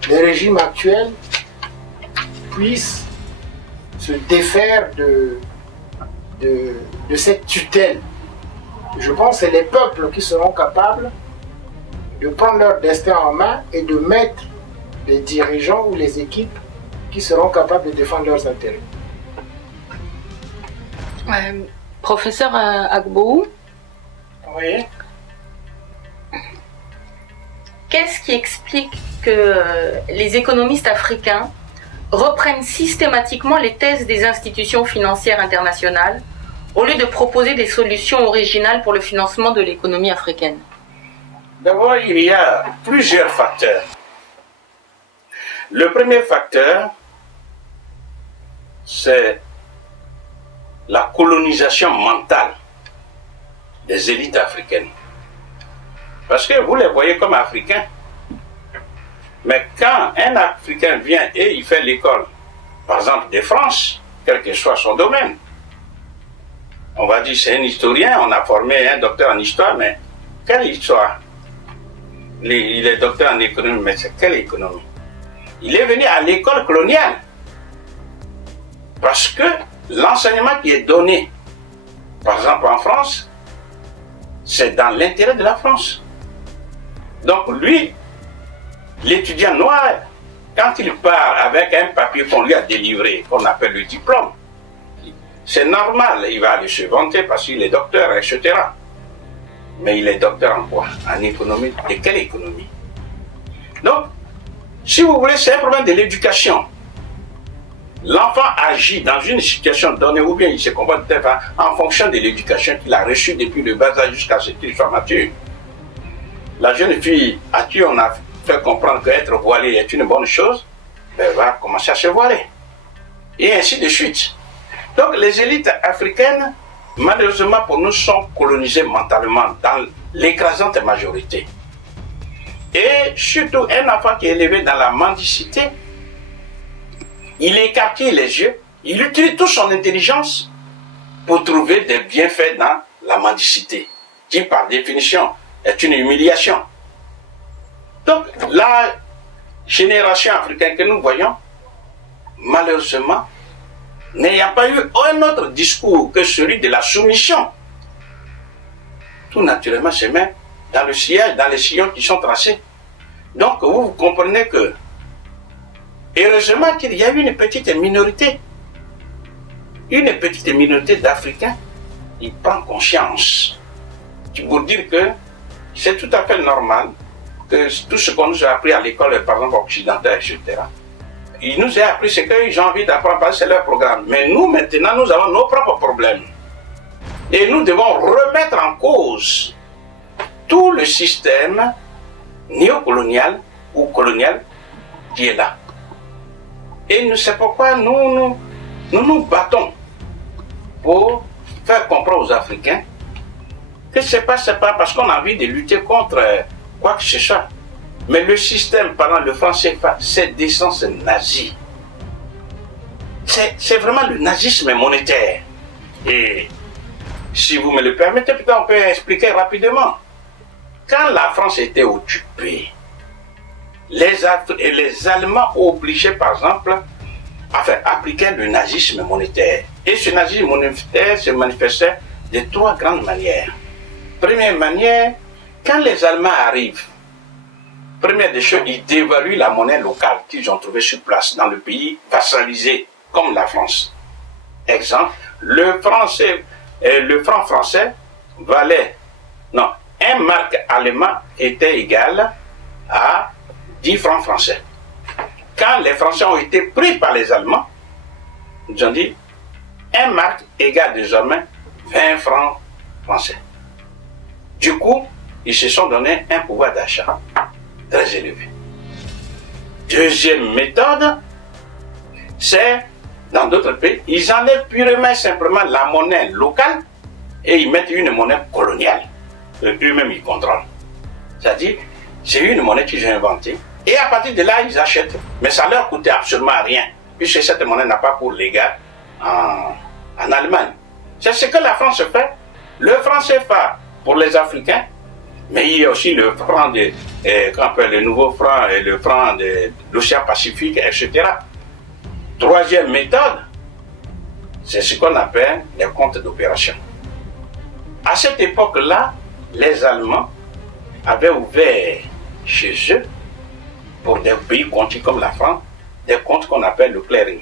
les régimes actuels puissent se défaire de cette tutelle. Je pense que c'est les peuples qui seront capables de prendre leur destin en main et de mettre les dirigeants ou les équipes qui seront capables de défendre leurs intérêts. Professeur Agbo, Oui. qu'est-ce qui explique que les économistes africains reprennent systématiquement les thèses des institutions financières internationales au lieu de proposer des solutions originales pour le financement de l'économie africaine? D'abord, il y a plusieurs facteurs. Le premier facteur, c'est la colonisation mentale des élites africaines. Parce que vous les voyez comme africains. Mais quand un Africain vient et il fait l'école, par exemple de France, quel que soit son domaine, on va dire c'est un historien, on a formé un docteur en histoire, mais quelle histoire? Il est docteur en économie, mais c'est quelle économie? Il est venu à l'école coloniale. Parce que l'enseignement qui est donné, par exemple en France, c'est dans l'intérêt de la France. Donc lui, l'étudiant noir, quand il part avec un papier qu'on lui a délivré, qu'on appelle le diplôme, c'est normal, il va aller se vanter parce qu'il est docteur, etc. Mais il est docteur en quoi? En économie. De quelle économie? Donc, si vous voulez, c'est un problème de l'éducation. L'enfant agit dans une situation donnée ou bien il se comporte en fonction de l'éducation qu'il a reçue depuis le bas âge jusqu'à ce qu'il soit mature. La jeune fille à qui on a fait comprendre qu'être voilée est une bonne chose, elle va commencer à se voiler. Et ainsi de suite. Donc les élites africaines, malheureusement pour nous, sont colonisées mentalement dans l'écrasante majorité. Et surtout un enfant qui est élevé dans la mendicité, il écarquille les yeux, il utilise toute son intelligence pour trouver des bienfaits dans la mendicité, qui par définition est une humiliation. Donc la génération africaine que nous voyons, malheureusement, n'ayant pas eu un autre discours que celui de la soumission, tout naturellement se met dans le sillage, dans les sillons qui sont tracés. Donc vous comprenez que, heureusement qu'il y a eu une petite minorité d'Africains qui prend conscience pour dire que c'est tout à fait normal que tout ce qu'on nous a appris à l'école, par exemple occidentale, etc., ils nous ont appris ce qu'ils ont envie d'apprendre parce que c'est leur programme. Mais nous, maintenant, nous avons nos propres problèmes. Et nous devons remettre en cause tout le système néocolonial ou colonial qui est là. Et c'est pourquoi nous nous battons pour faire comprendre aux Africains que ce n'est pas parce qu'on a envie de lutter contre quoi que ce soit. Mais le système, par exemple, le franc CFA, c'est d'essence nazie. C'est vraiment le nazisme monétaire. Et si vous me le permettez, peut-être on peut expliquer rapidement. Quand la France était occupée, les Allemands obligeaient, par exemple, à faire appliquer le nazisme monétaire. Et ce nazisme monétaire se manifestait de trois grandes manières. Première manière, quand les Allemands arrivent, première des choses, ils dévaluent la monnaie locale qu'ils ont trouvée sur place dans le pays vassalisé comme la France. Exemple, le franc français valait, non, un mark allemand était égal à 10 francs français. Quand les Français ont été pris par les Allemands, ils ont dit, un mark égale désormais 20 francs français. Du coup, ils se sont donné un pouvoir d'achat très élevé. Deuxième méthode, c'est, dans d'autres pays, ils enlèvent purement et simplement la monnaie locale et ils mettent une monnaie coloniale. Eux-mêmes, ils contrôlent. C'est-à-dire, c'est une monnaie qu'ils ont inventée. Et à partir de là, ils achètent. Mais ça leur coûtait absolument rien, puisque cette monnaie n'a pas cours légal en Allemagne. C'est ce que la France fait Le franc CFA pour les Africains, mais il y a aussi le franc qu'on appelle le nouveau franc et le franc de l'océan Pacifique, etc. Troisième méthode, c'est ce qu'on appelle les comptes d'opération. À cette époque-là, les Allemands avaient ouvert chez eux, pour des pays contis comme la France, des comptes qu'on appelle le clearing.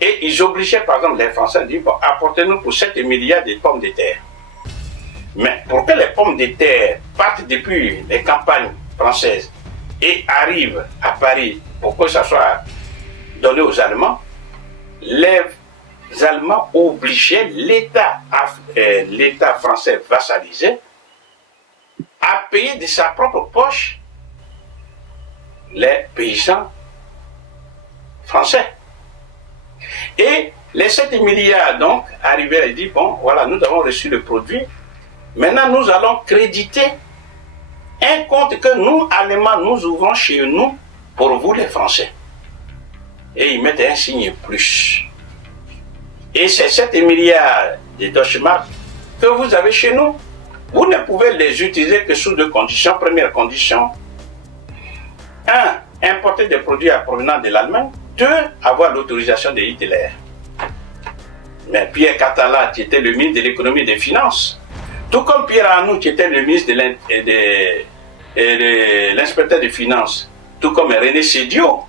Et ils obligeaient par exemple les Français à dire, bon, apportez-nous pour 7 milliards de pommes de terre. Mais pour que les pommes de terre partent depuis les campagnes françaises et arrivent à Paris pour que ça soit donné aux Allemands, les Allemands obligeaient l'État français vassalisé à payer de sa propre poche les paysans français. Et les 7 milliards donc arrivaient et disent, bon voilà, nous avons reçu le produit, maintenant nous allons créditer un compte que nous, Allemands, nous ouvrons chez nous pour vous les Français. Et ils mettent un signe plus. Et ces 7 milliards de Deutschmark que vous avez chez nous, vous ne pouvez les utiliser que sous deux conditions. Première condition, 1. Importer des produits provenant de l'Allemagne. 2. Avoir l'autorisation de Hitler. Mais Pierre Catala, qui était le ministre de l'économie et des finances, tout comme Pierre Arnoux, qui était le ministre de l'inspecteur des finances, tout comme René Sédio,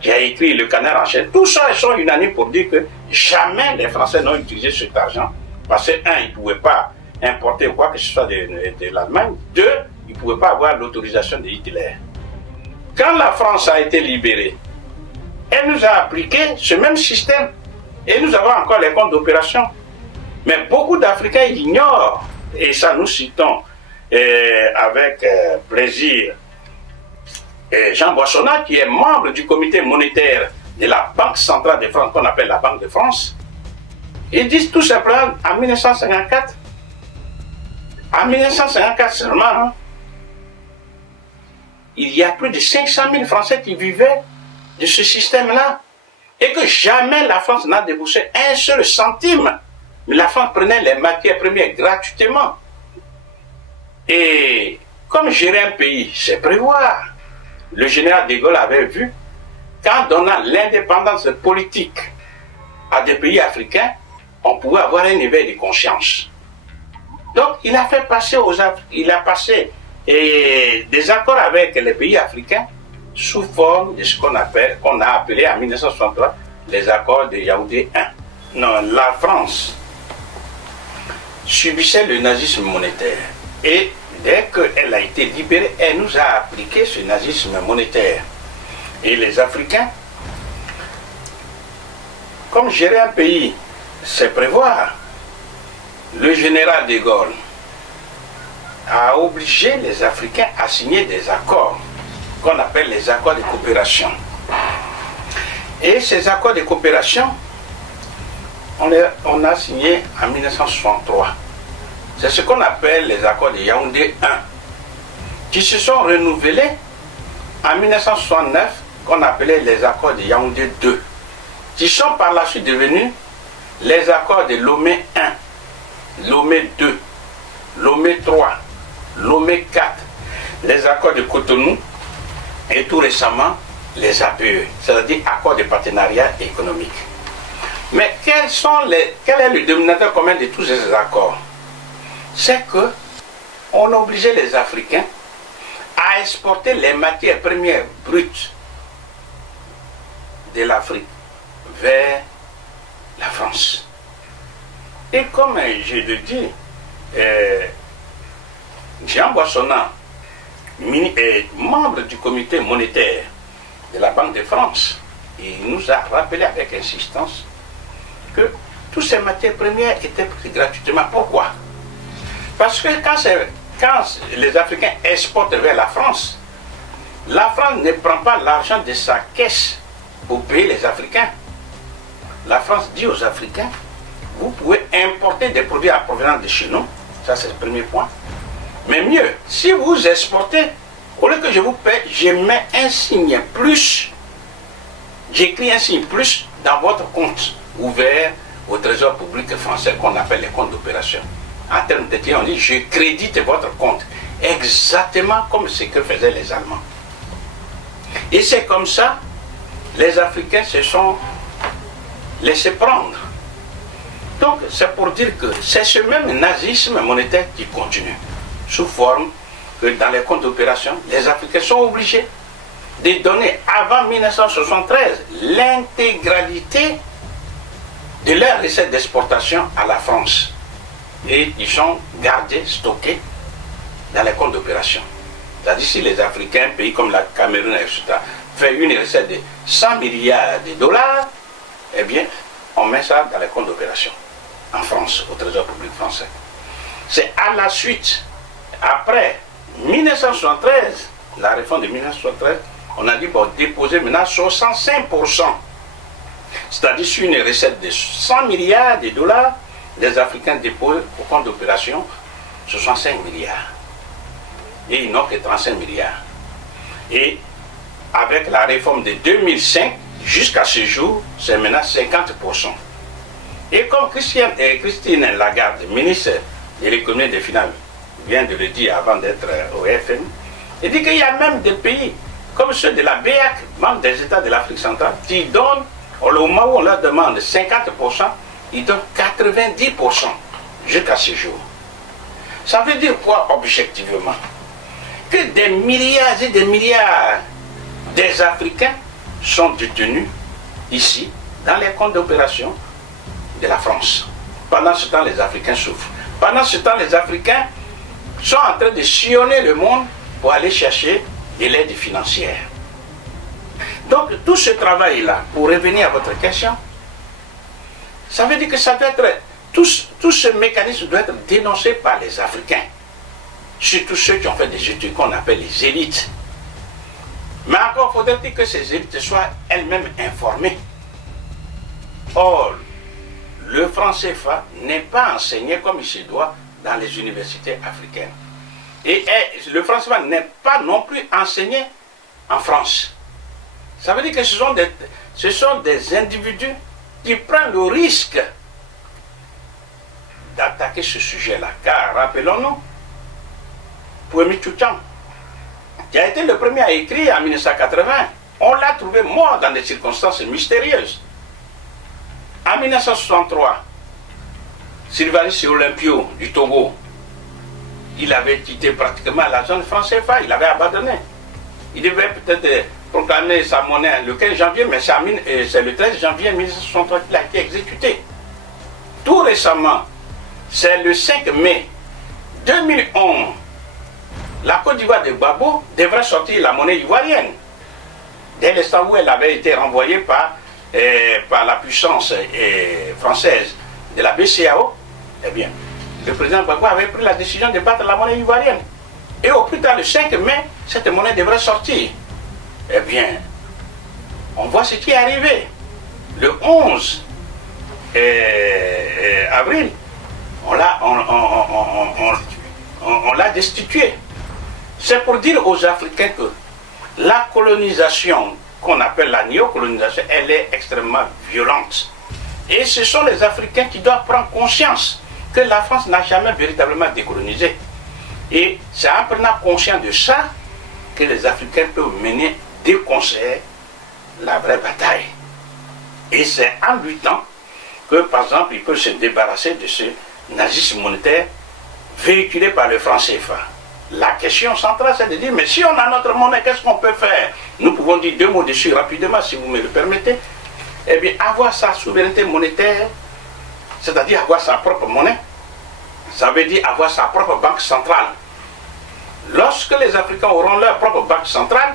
qui a écrit Le Canard enchaîné, tout ça, ils sont unanimes pour dire que jamais les Français n'ont utilisé cet argent, parce que, 1, ils ne pouvaient pas importer quoi que ce soit de l'Allemagne, 2, ils ne pouvaient pas avoir l'autorisation de Hitler. Quand la France a été libérée, elle nous a appliqué ce même système, et nous avons encore les comptes d'opération. Mais beaucoup d'Africains ignorent, et ça nous citons avec plaisir Jean Boissonnat, qui est membre du comité monétaire de la Banque centrale de France, qu'on appelle la Banque de France. Ils disent tout simplement, en 1954 seulement, hein, il y a plus de 500 000 Français qui vivaient de ce système-là, et que jamais la France n'a déboursé un seul centime. Mais la France prenait les matières premières gratuitement. Et comme gérer un pays, c'est prévoir. Le général de Gaulle avait vu qu'en donnant l'indépendance politique à des pays africains, on pouvait avoir un éveil de conscience. Donc il a fait passer des accords avec les pays africains sous forme de ce qu'on a appelé en 1963 les accords de Yaoundé 1. Non, la France subissait le nazisme monétaire, et dès qu'elle a été libérée, elle nous a appliqué ce nazisme monétaire. Et les Africains, comme gérer un pays, c'est prévoir, le général de Gaulle a obligé les Africains à signer des accords qu'on appelle les accords de coopération. Et ces accords de coopération, on a signé en 1963. C'est ce qu'on appelle les accords de Yaoundé 1, qui se sont renouvelés en 1969, qu'on appelait les accords de Yaoundé 2, qui sont par la suite devenus les accords de Lomé 1, Lomé 2, Lomé 3, Lomé 4, les accords de Cotonou, et tout récemment les APE, c'est-à-dire accords de partenariat économique. Mais quel est le dénominateur commun de tous ces accords? C'est qu'on obligeait les Africains à exporter les matières premières brutes de l'Afrique vers la France. Et comme je le dis, Jean Boissonnat, membre du comité monétaire de la Banque de France, il nous a rappelé avec insistance que toutes ces matières premières étaient prises gratuitement. Pourquoi? Parce que quand les Africains exportent vers la France ne prend pas l'argent de sa caisse pour payer les Africains. La France dit aux Africains, vous pouvez importer des produits en provenance de chez nous, ça c'est le premier point. Mais mieux, si vous exportez, au lieu que je vous paie, je mets un signe plus, j'écris un signe plus dans votre compte ouvert au trésor public français qu'on appelle les comptes d'opération. en termes de on dit je crédite votre compte. Exactement comme ce que faisaient les Allemands. Et c'est comme ça, les Africains se sont laissés prendre. Donc c'est pour dire que c'est ce même nazisme monétaire qui continue, sous forme que dans les comptes d'opération, les Africains sont obligés de donner avant 1973 l'intégralité de leurs recettes d'exportation à la France. Et ils sont gardés, stockés dans les comptes d'opération. C'est-à-dire si les Africains, un pays comme la Cameroun, etc., fait une recette de 100 milliards de dollars, eh bien, on met ça dans les comptes d'opération en France, au Trésor public français. C'est à la suite, après 1973, la réforme de 1973, on a dit bon, déposer maintenant 65%. C'est-à-dire sur une recette de 100 milliards de dollars, les Africains déposent au compte d'opération 65 milliards. Et ils n'ont que 35 milliards. Et avec la réforme de 2005, jusqu'à ce jour, c'est maintenant 50%. Et comme Christine Lagarde, ministre de l'économie et des finances, vient de le dire avant d'être au FM, il dit qu'il y a même des pays comme ceux de la BEAC, membres des États de l'Afrique centrale, qui donnent, au moment où on leur demande 50%, ils donnent 90% jusqu'à ce jour. Ça veut dire quoi objectivement? Que des milliards et des milliards des Africains sont détenus ici, dans les comptes d'opération de la France. Pendant ce temps, les Africains souffrent. Pendant ce temps, les Africains sont en train de sillonner le monde pour aller chercher de l'aide financière. Donc, tout ce travail-là, pour revenir à votre question, ça veut dire que ça doit être, tout ce mécanisme doit être dénoncé par les Africains. Surtout ceux qui ont fait des études qu'on appelle les élites. Mais encore faudrait-il que ces élites soient elles-mêmes informées. Or, le franc CFA n'est pas enseigné comme il se doit dans les universités africaines. Et le franc CFA n'est pas non plus enseigné en France. Ça veut dire que ce sont des individus qui prennent le risque d'attaquer ce sujet-là. Car, rappelons-nous, Kwame Choucham, qui a été le premier à écrire en 1980, on l'a trouvé mort dans des circonstances mystérieuses. En 1963, Sylvanus Olympio du Togo, il avait quitté pratiquement la zone franc CFA, il avait abandonné. Il devait peut-être proclamer sa monnaie le 15 janvier, mais c'est le 13 janvier 1963 qu'il a été exécuté. Tout récemment, c'est le 5 mai 2011, la Côte d'Ivoire de Gbagbo devrait sortir la monnaie ivoirienne. Dès l'instant où elle avait été renvoyée par la puissance française de la BCEAO, eh bien, le président Gbagbo avait pris la décision de battre la monnaie ivoirienne. Et au plus tard, le 5 mai, cette monnaie devrait sortir. Eh bien, on voit ce qui est arrivé. Le 11 avril, on l'a destitué. C'est pour dire aux Africains que la colonisation, qu'on appelle la néocolonisation, elle est extrêmement violente. Et ce sont les Africains qui doivent prendre conscience que la France n'a jamais véritablement décolonisé. Et c'est en prenant conscience de ça que les Africains peuvent mener de concert la vraie bataille. Et c'est en luttant que, par exemple, ils peuvent se débarrasser de ce nazisme monétaire véhiculé par le franc CFA. La question centrale, c'est de dire, mais si on a notre monnaie, qu'est-ce qu'on peut faire? Nous pouvons dire deux mots dessus rapidement, si vous me le permettez. Eh bien, avoir sa souveraineté monétaire, c'est-à-dire avoir sa propre monnaie, ça veut dire avoir sa propre banque centrale. Lorsque les Africains auront leur propre banque centrale,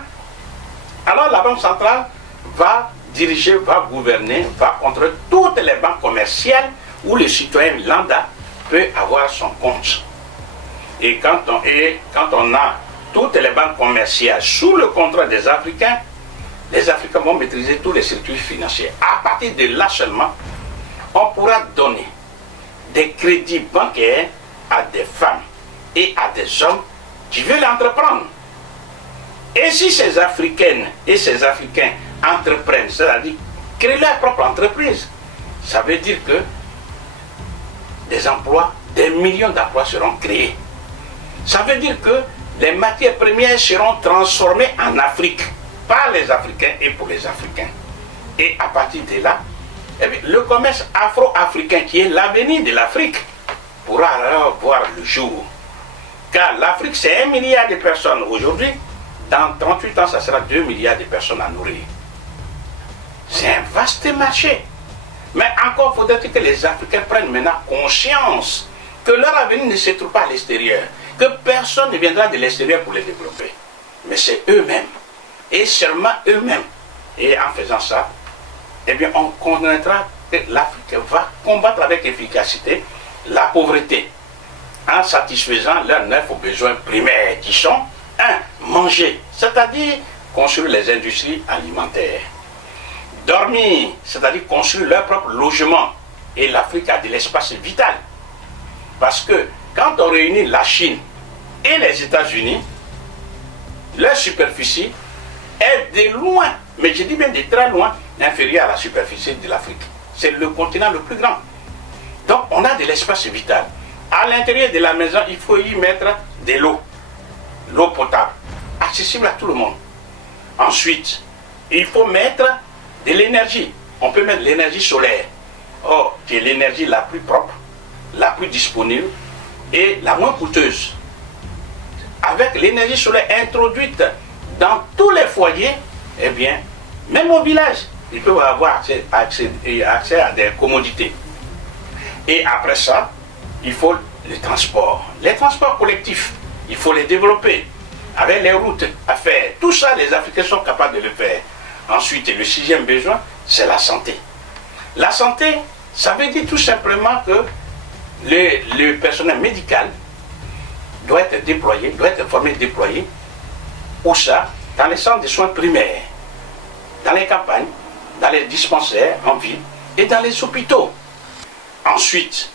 alors la banque centrale va diriger, va gouverner, va contrôler toutes les banques commerciales où le citoyen lambda peut avoir son compte. Et quand on a toutes les banques commerciales sous le contrôle des Africains, les Africains vont maîtriser tous les circuits financiers. À partir de là seulement, on pourra donner des crédits bancaires à des femmes et à des hommes qui veulent entreprendre. Et si ces Africaines et ces Africains entreprennent, c'est-à-dire créer leur propre entreprise, ça veut dire que des emplois des millions d'emplois seront créés. Ça veut dire que les matières premières seront transformées en Afrique, par les Africains et pour les Africains. Et à partir de là, eh bien, le commerce afro-africain, qui est l'avenir de l'Afrique, pourra alors voir le jour. Car l'Afrique, c'est 1 milliard de personnes aujourd'hui. Dans 38 ans, ça sera 2 milliards de personnes à nourrir. C'est un vaste marché. Mais encore faudrait-il que les Africains prennent maintenant conscience que leur avenir ne se trouve pas à l'extérieur, que personne ne viendra de l'extérieur pour les développer. Mais c'est eux-mêmes, et seulement eux-mêmes. Et en faisant ça, eh bien, on connaîtra que l'Afrique va combattre avec efficacité la pauvreté, en satisfaisant leurs 9 besoins primaires, qui sont 1. Manger, c'est-à-dire construire les industries alimentaires. Dormir, c'est-à-dire construire leur propre logement. Et l'Afrique a de l'espace vital. Parce que quand on réunit la Chine et les États-Unis, leur superficie est de loin, mais je dis bien de très loin, inférieure à la superficie de l'Afrique. C'est le continent le plus grand. Donc on a de l'espace vital. À l'intérieur de la maison, il faut y mettre de l'eau potable, accessible à tout le monde. Ensuite, il faut mettre de l'énergie. On peut mettre de l'énergie solaire. Or, qui est l'énergie la plus propre, la plus disponible et la moins coûteuse. Avec l'énergie solaire introduite dans tous les foyers, eh bien, même au village, ils peuvent avoir accès à des commodités. Et après ça, il faut le transport. Les transports collectifs, il faut les développer. Avec les routes à faire. Tout ça, les Africains sont capables de le faire. Ensuite, le 6e besoin, c'est la santé. La santé, ça veut dire tout simplement que le personnel médical doit être déployé, doit être formé et déployé. Où ça? Dans les centres de soins primaires, dans les campagnes, dans les dispensaires en ville et dans les hôpitaux. Ensuite,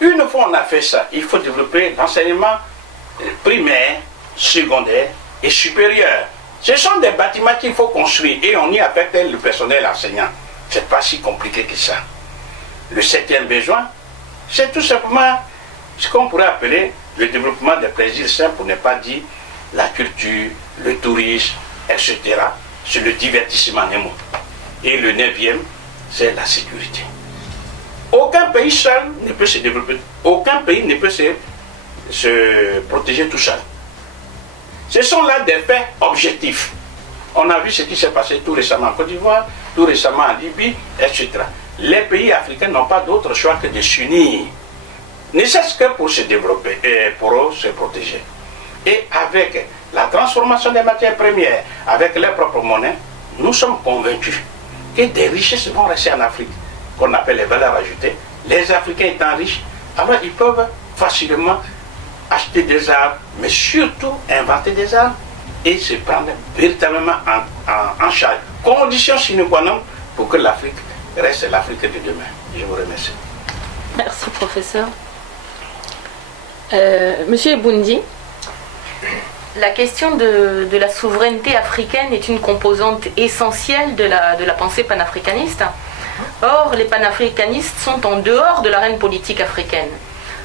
une fois on a fait ça, il faut développer l'enseignement primaire, secondaire et supérieur. Ce sont des bâtiments qu'il faut construire et on y affecte le personnel enseignant. C'est pas si compliqué que ça. Le 7e besoin, c'est tout simplement ce qu'on pourrait appeler le développement des plaisirs simples, pour ne pas dire la culture, le tourisme, etc. C'est le divertissement des mots. Et le 9e, c'est la sécurité. Aucun pays seul ne peut se développer, aucun pays ne peut se protéger tout seul. Ce sont là des faits objectifs. On a vu ce qui s'est passé tout récemment en Côte d'Ivoire, tout récemment en Libye, etc. Les pays africains n'ont pas d'autre choix que de s'unir, ne serait-ce que pour se développer et pour se protéger. Et avec la transformation des matières premières, avec leur propre monnaie, nous sommes convaincus que des richesses vont rester en Afrique, qu'on appelle les valeurs ajoutées. Les Africains étant riches, alors ils peuvent facilement acheter des armes, mais surtout inventer des armes et se prendre véritablement en charge. Condition sine qua non pour que l'Afrique reste l'Afrique de demain. Je vous remercie. Merci, professeur. Monsieur Eboundi, la question de la souveraineté africaine est une composante essentielle de la pensée panafricaniste. Or, les panafricanistes sont en dehors de l'arène politique africaine.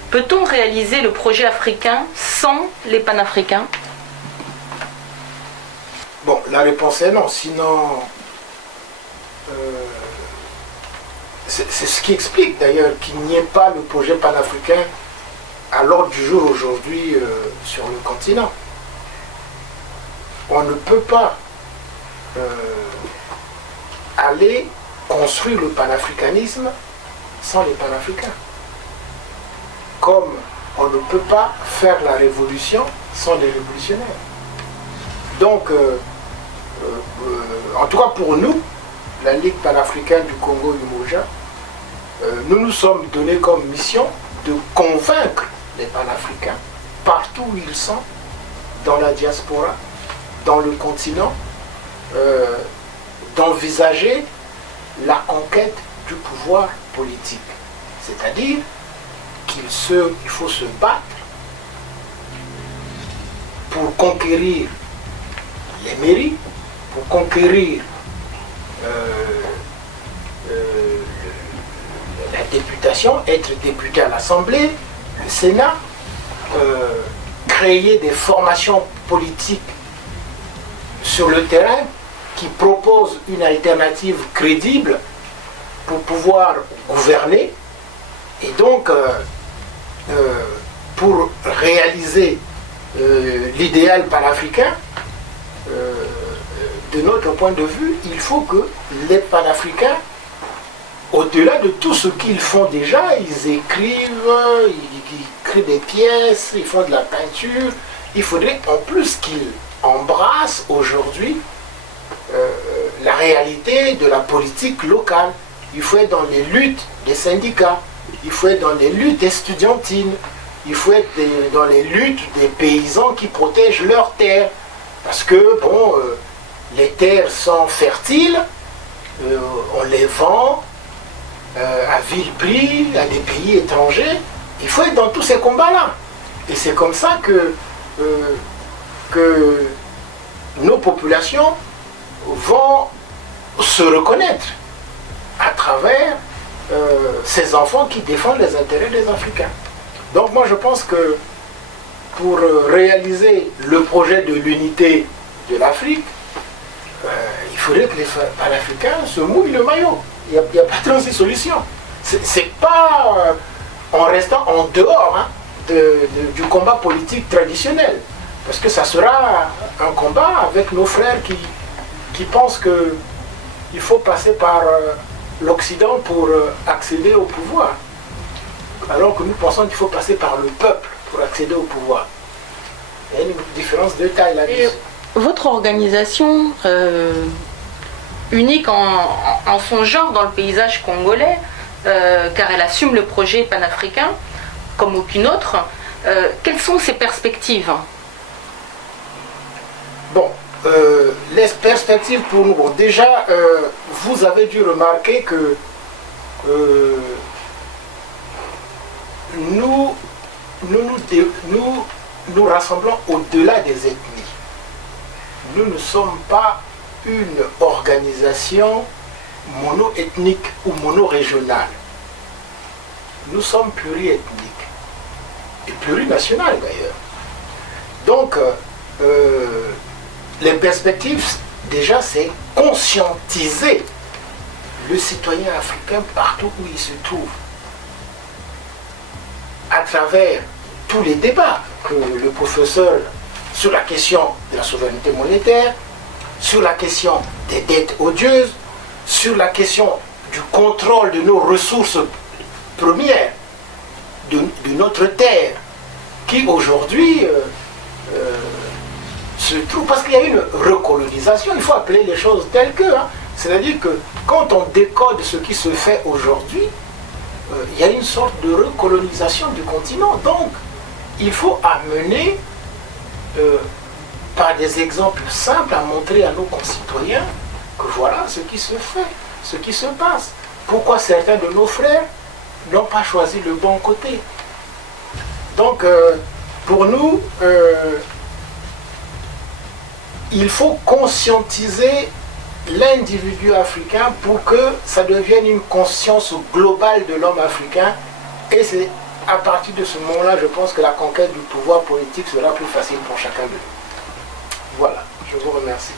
Peut-on réaliser le projet africain sans les panafricains? Bon, la réponse est non. Sinon, c'est ce qui explique d'ailleurs qu'il n'y ait pas le projet panafricain à l'ordre du jour aujourd'hui sur le continent. On ne peut pas aller construire le panafricanisme sans les panafricains. Comme on ne peut pas faire la révolution sans les révolutionnaires. Donc, en tout cas pour nous, la Ligue panafricaine du Congo-Umoja, nous nous sommes donnés comme mission de convaincre les panafricains, partout où ils sont, dans la diaspora, dans le continent, d'envisager la conquête du pouvoir politique. C'est-à-dire qu'il faut se battre pour conquérir les mairies, pour conquérir la députation, être député à l'Assemblée, le Sénat, créer des formations politiques sur le terrain qui proposent une alternative crédible pour pouvoir gouverner et donc pour réaliser l'idéal panafricain. De notre point de vue, il faut que les panafricains, au-delà de tout ce qu'ils font déjà, ils écrivent, ils créent des pièces, ils font de la peinture, il faudrait en plus qu'ils embrassent aujourd'hui la réalité de la politique locale. Il faut être dans les luttes des syndicats, il faut être dans les luttes estudiantines, il faut être dans les luttes des paysans qui protègent leurs terres. Parce que, bon, les terres sont fertiles, on les vend à vil prix, à des pays étrangers. Il faut être dans tous ces combats-là. Et c'est comme ça que nos populations vont se reconnaître à travers ces enfants qui défendent les intérêts des Africains. Donc moi je pense que pour réaliser le projet de l'unité de l'Afrique, il faudrait que les panafricains se mouillent le maillot. Il n'y a pas 36 solutions. C'est pas en restant en dehors du combat politique traditionnel. Parce que ça sera un combat avec nos frères qui pensent qu'il faut passer par l'Occident pour accéder au pouvoir. Alors que nous pensons qu'il faut passer par le peuple pour accéder au pouvoir. Il y a une différence de taille là-dessus. Votre organisation, unique en son genre dans le paysage congolais, car elle assume le projet panafricain comme aucune autre, quelles sont ses perspectives? Bon, les perspectives pour nous, bon, déjà, vous avez dû remarquer que nous rassemblons au-delà des ethnies. Nous ne sommes pas une organisation mono-ethnique ou mono-régionale. Nous sommes pluriethniques et plurinationales d'ailleurs. Donc, les perspectives, déjà, c'est conscientiser le citoyen africain partout où il se trouve, à travers tous les débats que le professeur sur la question de la souveraineté monétaire, sur la question des dettes odieuses, sur la question du contrôle de nos ressources premières, de notre terre, qui aujourd'hui se trouve, parce qu'il y a une recolonisation, il faut appeler les choses telles que, c'est-à-dire que quand on décode ce qui se fait aujourd'hui, il y a une sorte de recolonisation du continent. Donc, il faut amener, par des exemples simples, à montrer à nos concitoyens que voilà ce qui se fait, ce qui se passe. Pourquoi certains de nos frères n'ont pas choisi le bon côté. Donc, pour nous, il faut conscientiser l'individu africain pour que ça devienne une conscience globale de l'homme africain. Et c'est à partir de ce moment-là, je pense que la conquête du pouvoir politique sera plus facile pour chacun de nous. Voilà, je vous remercie.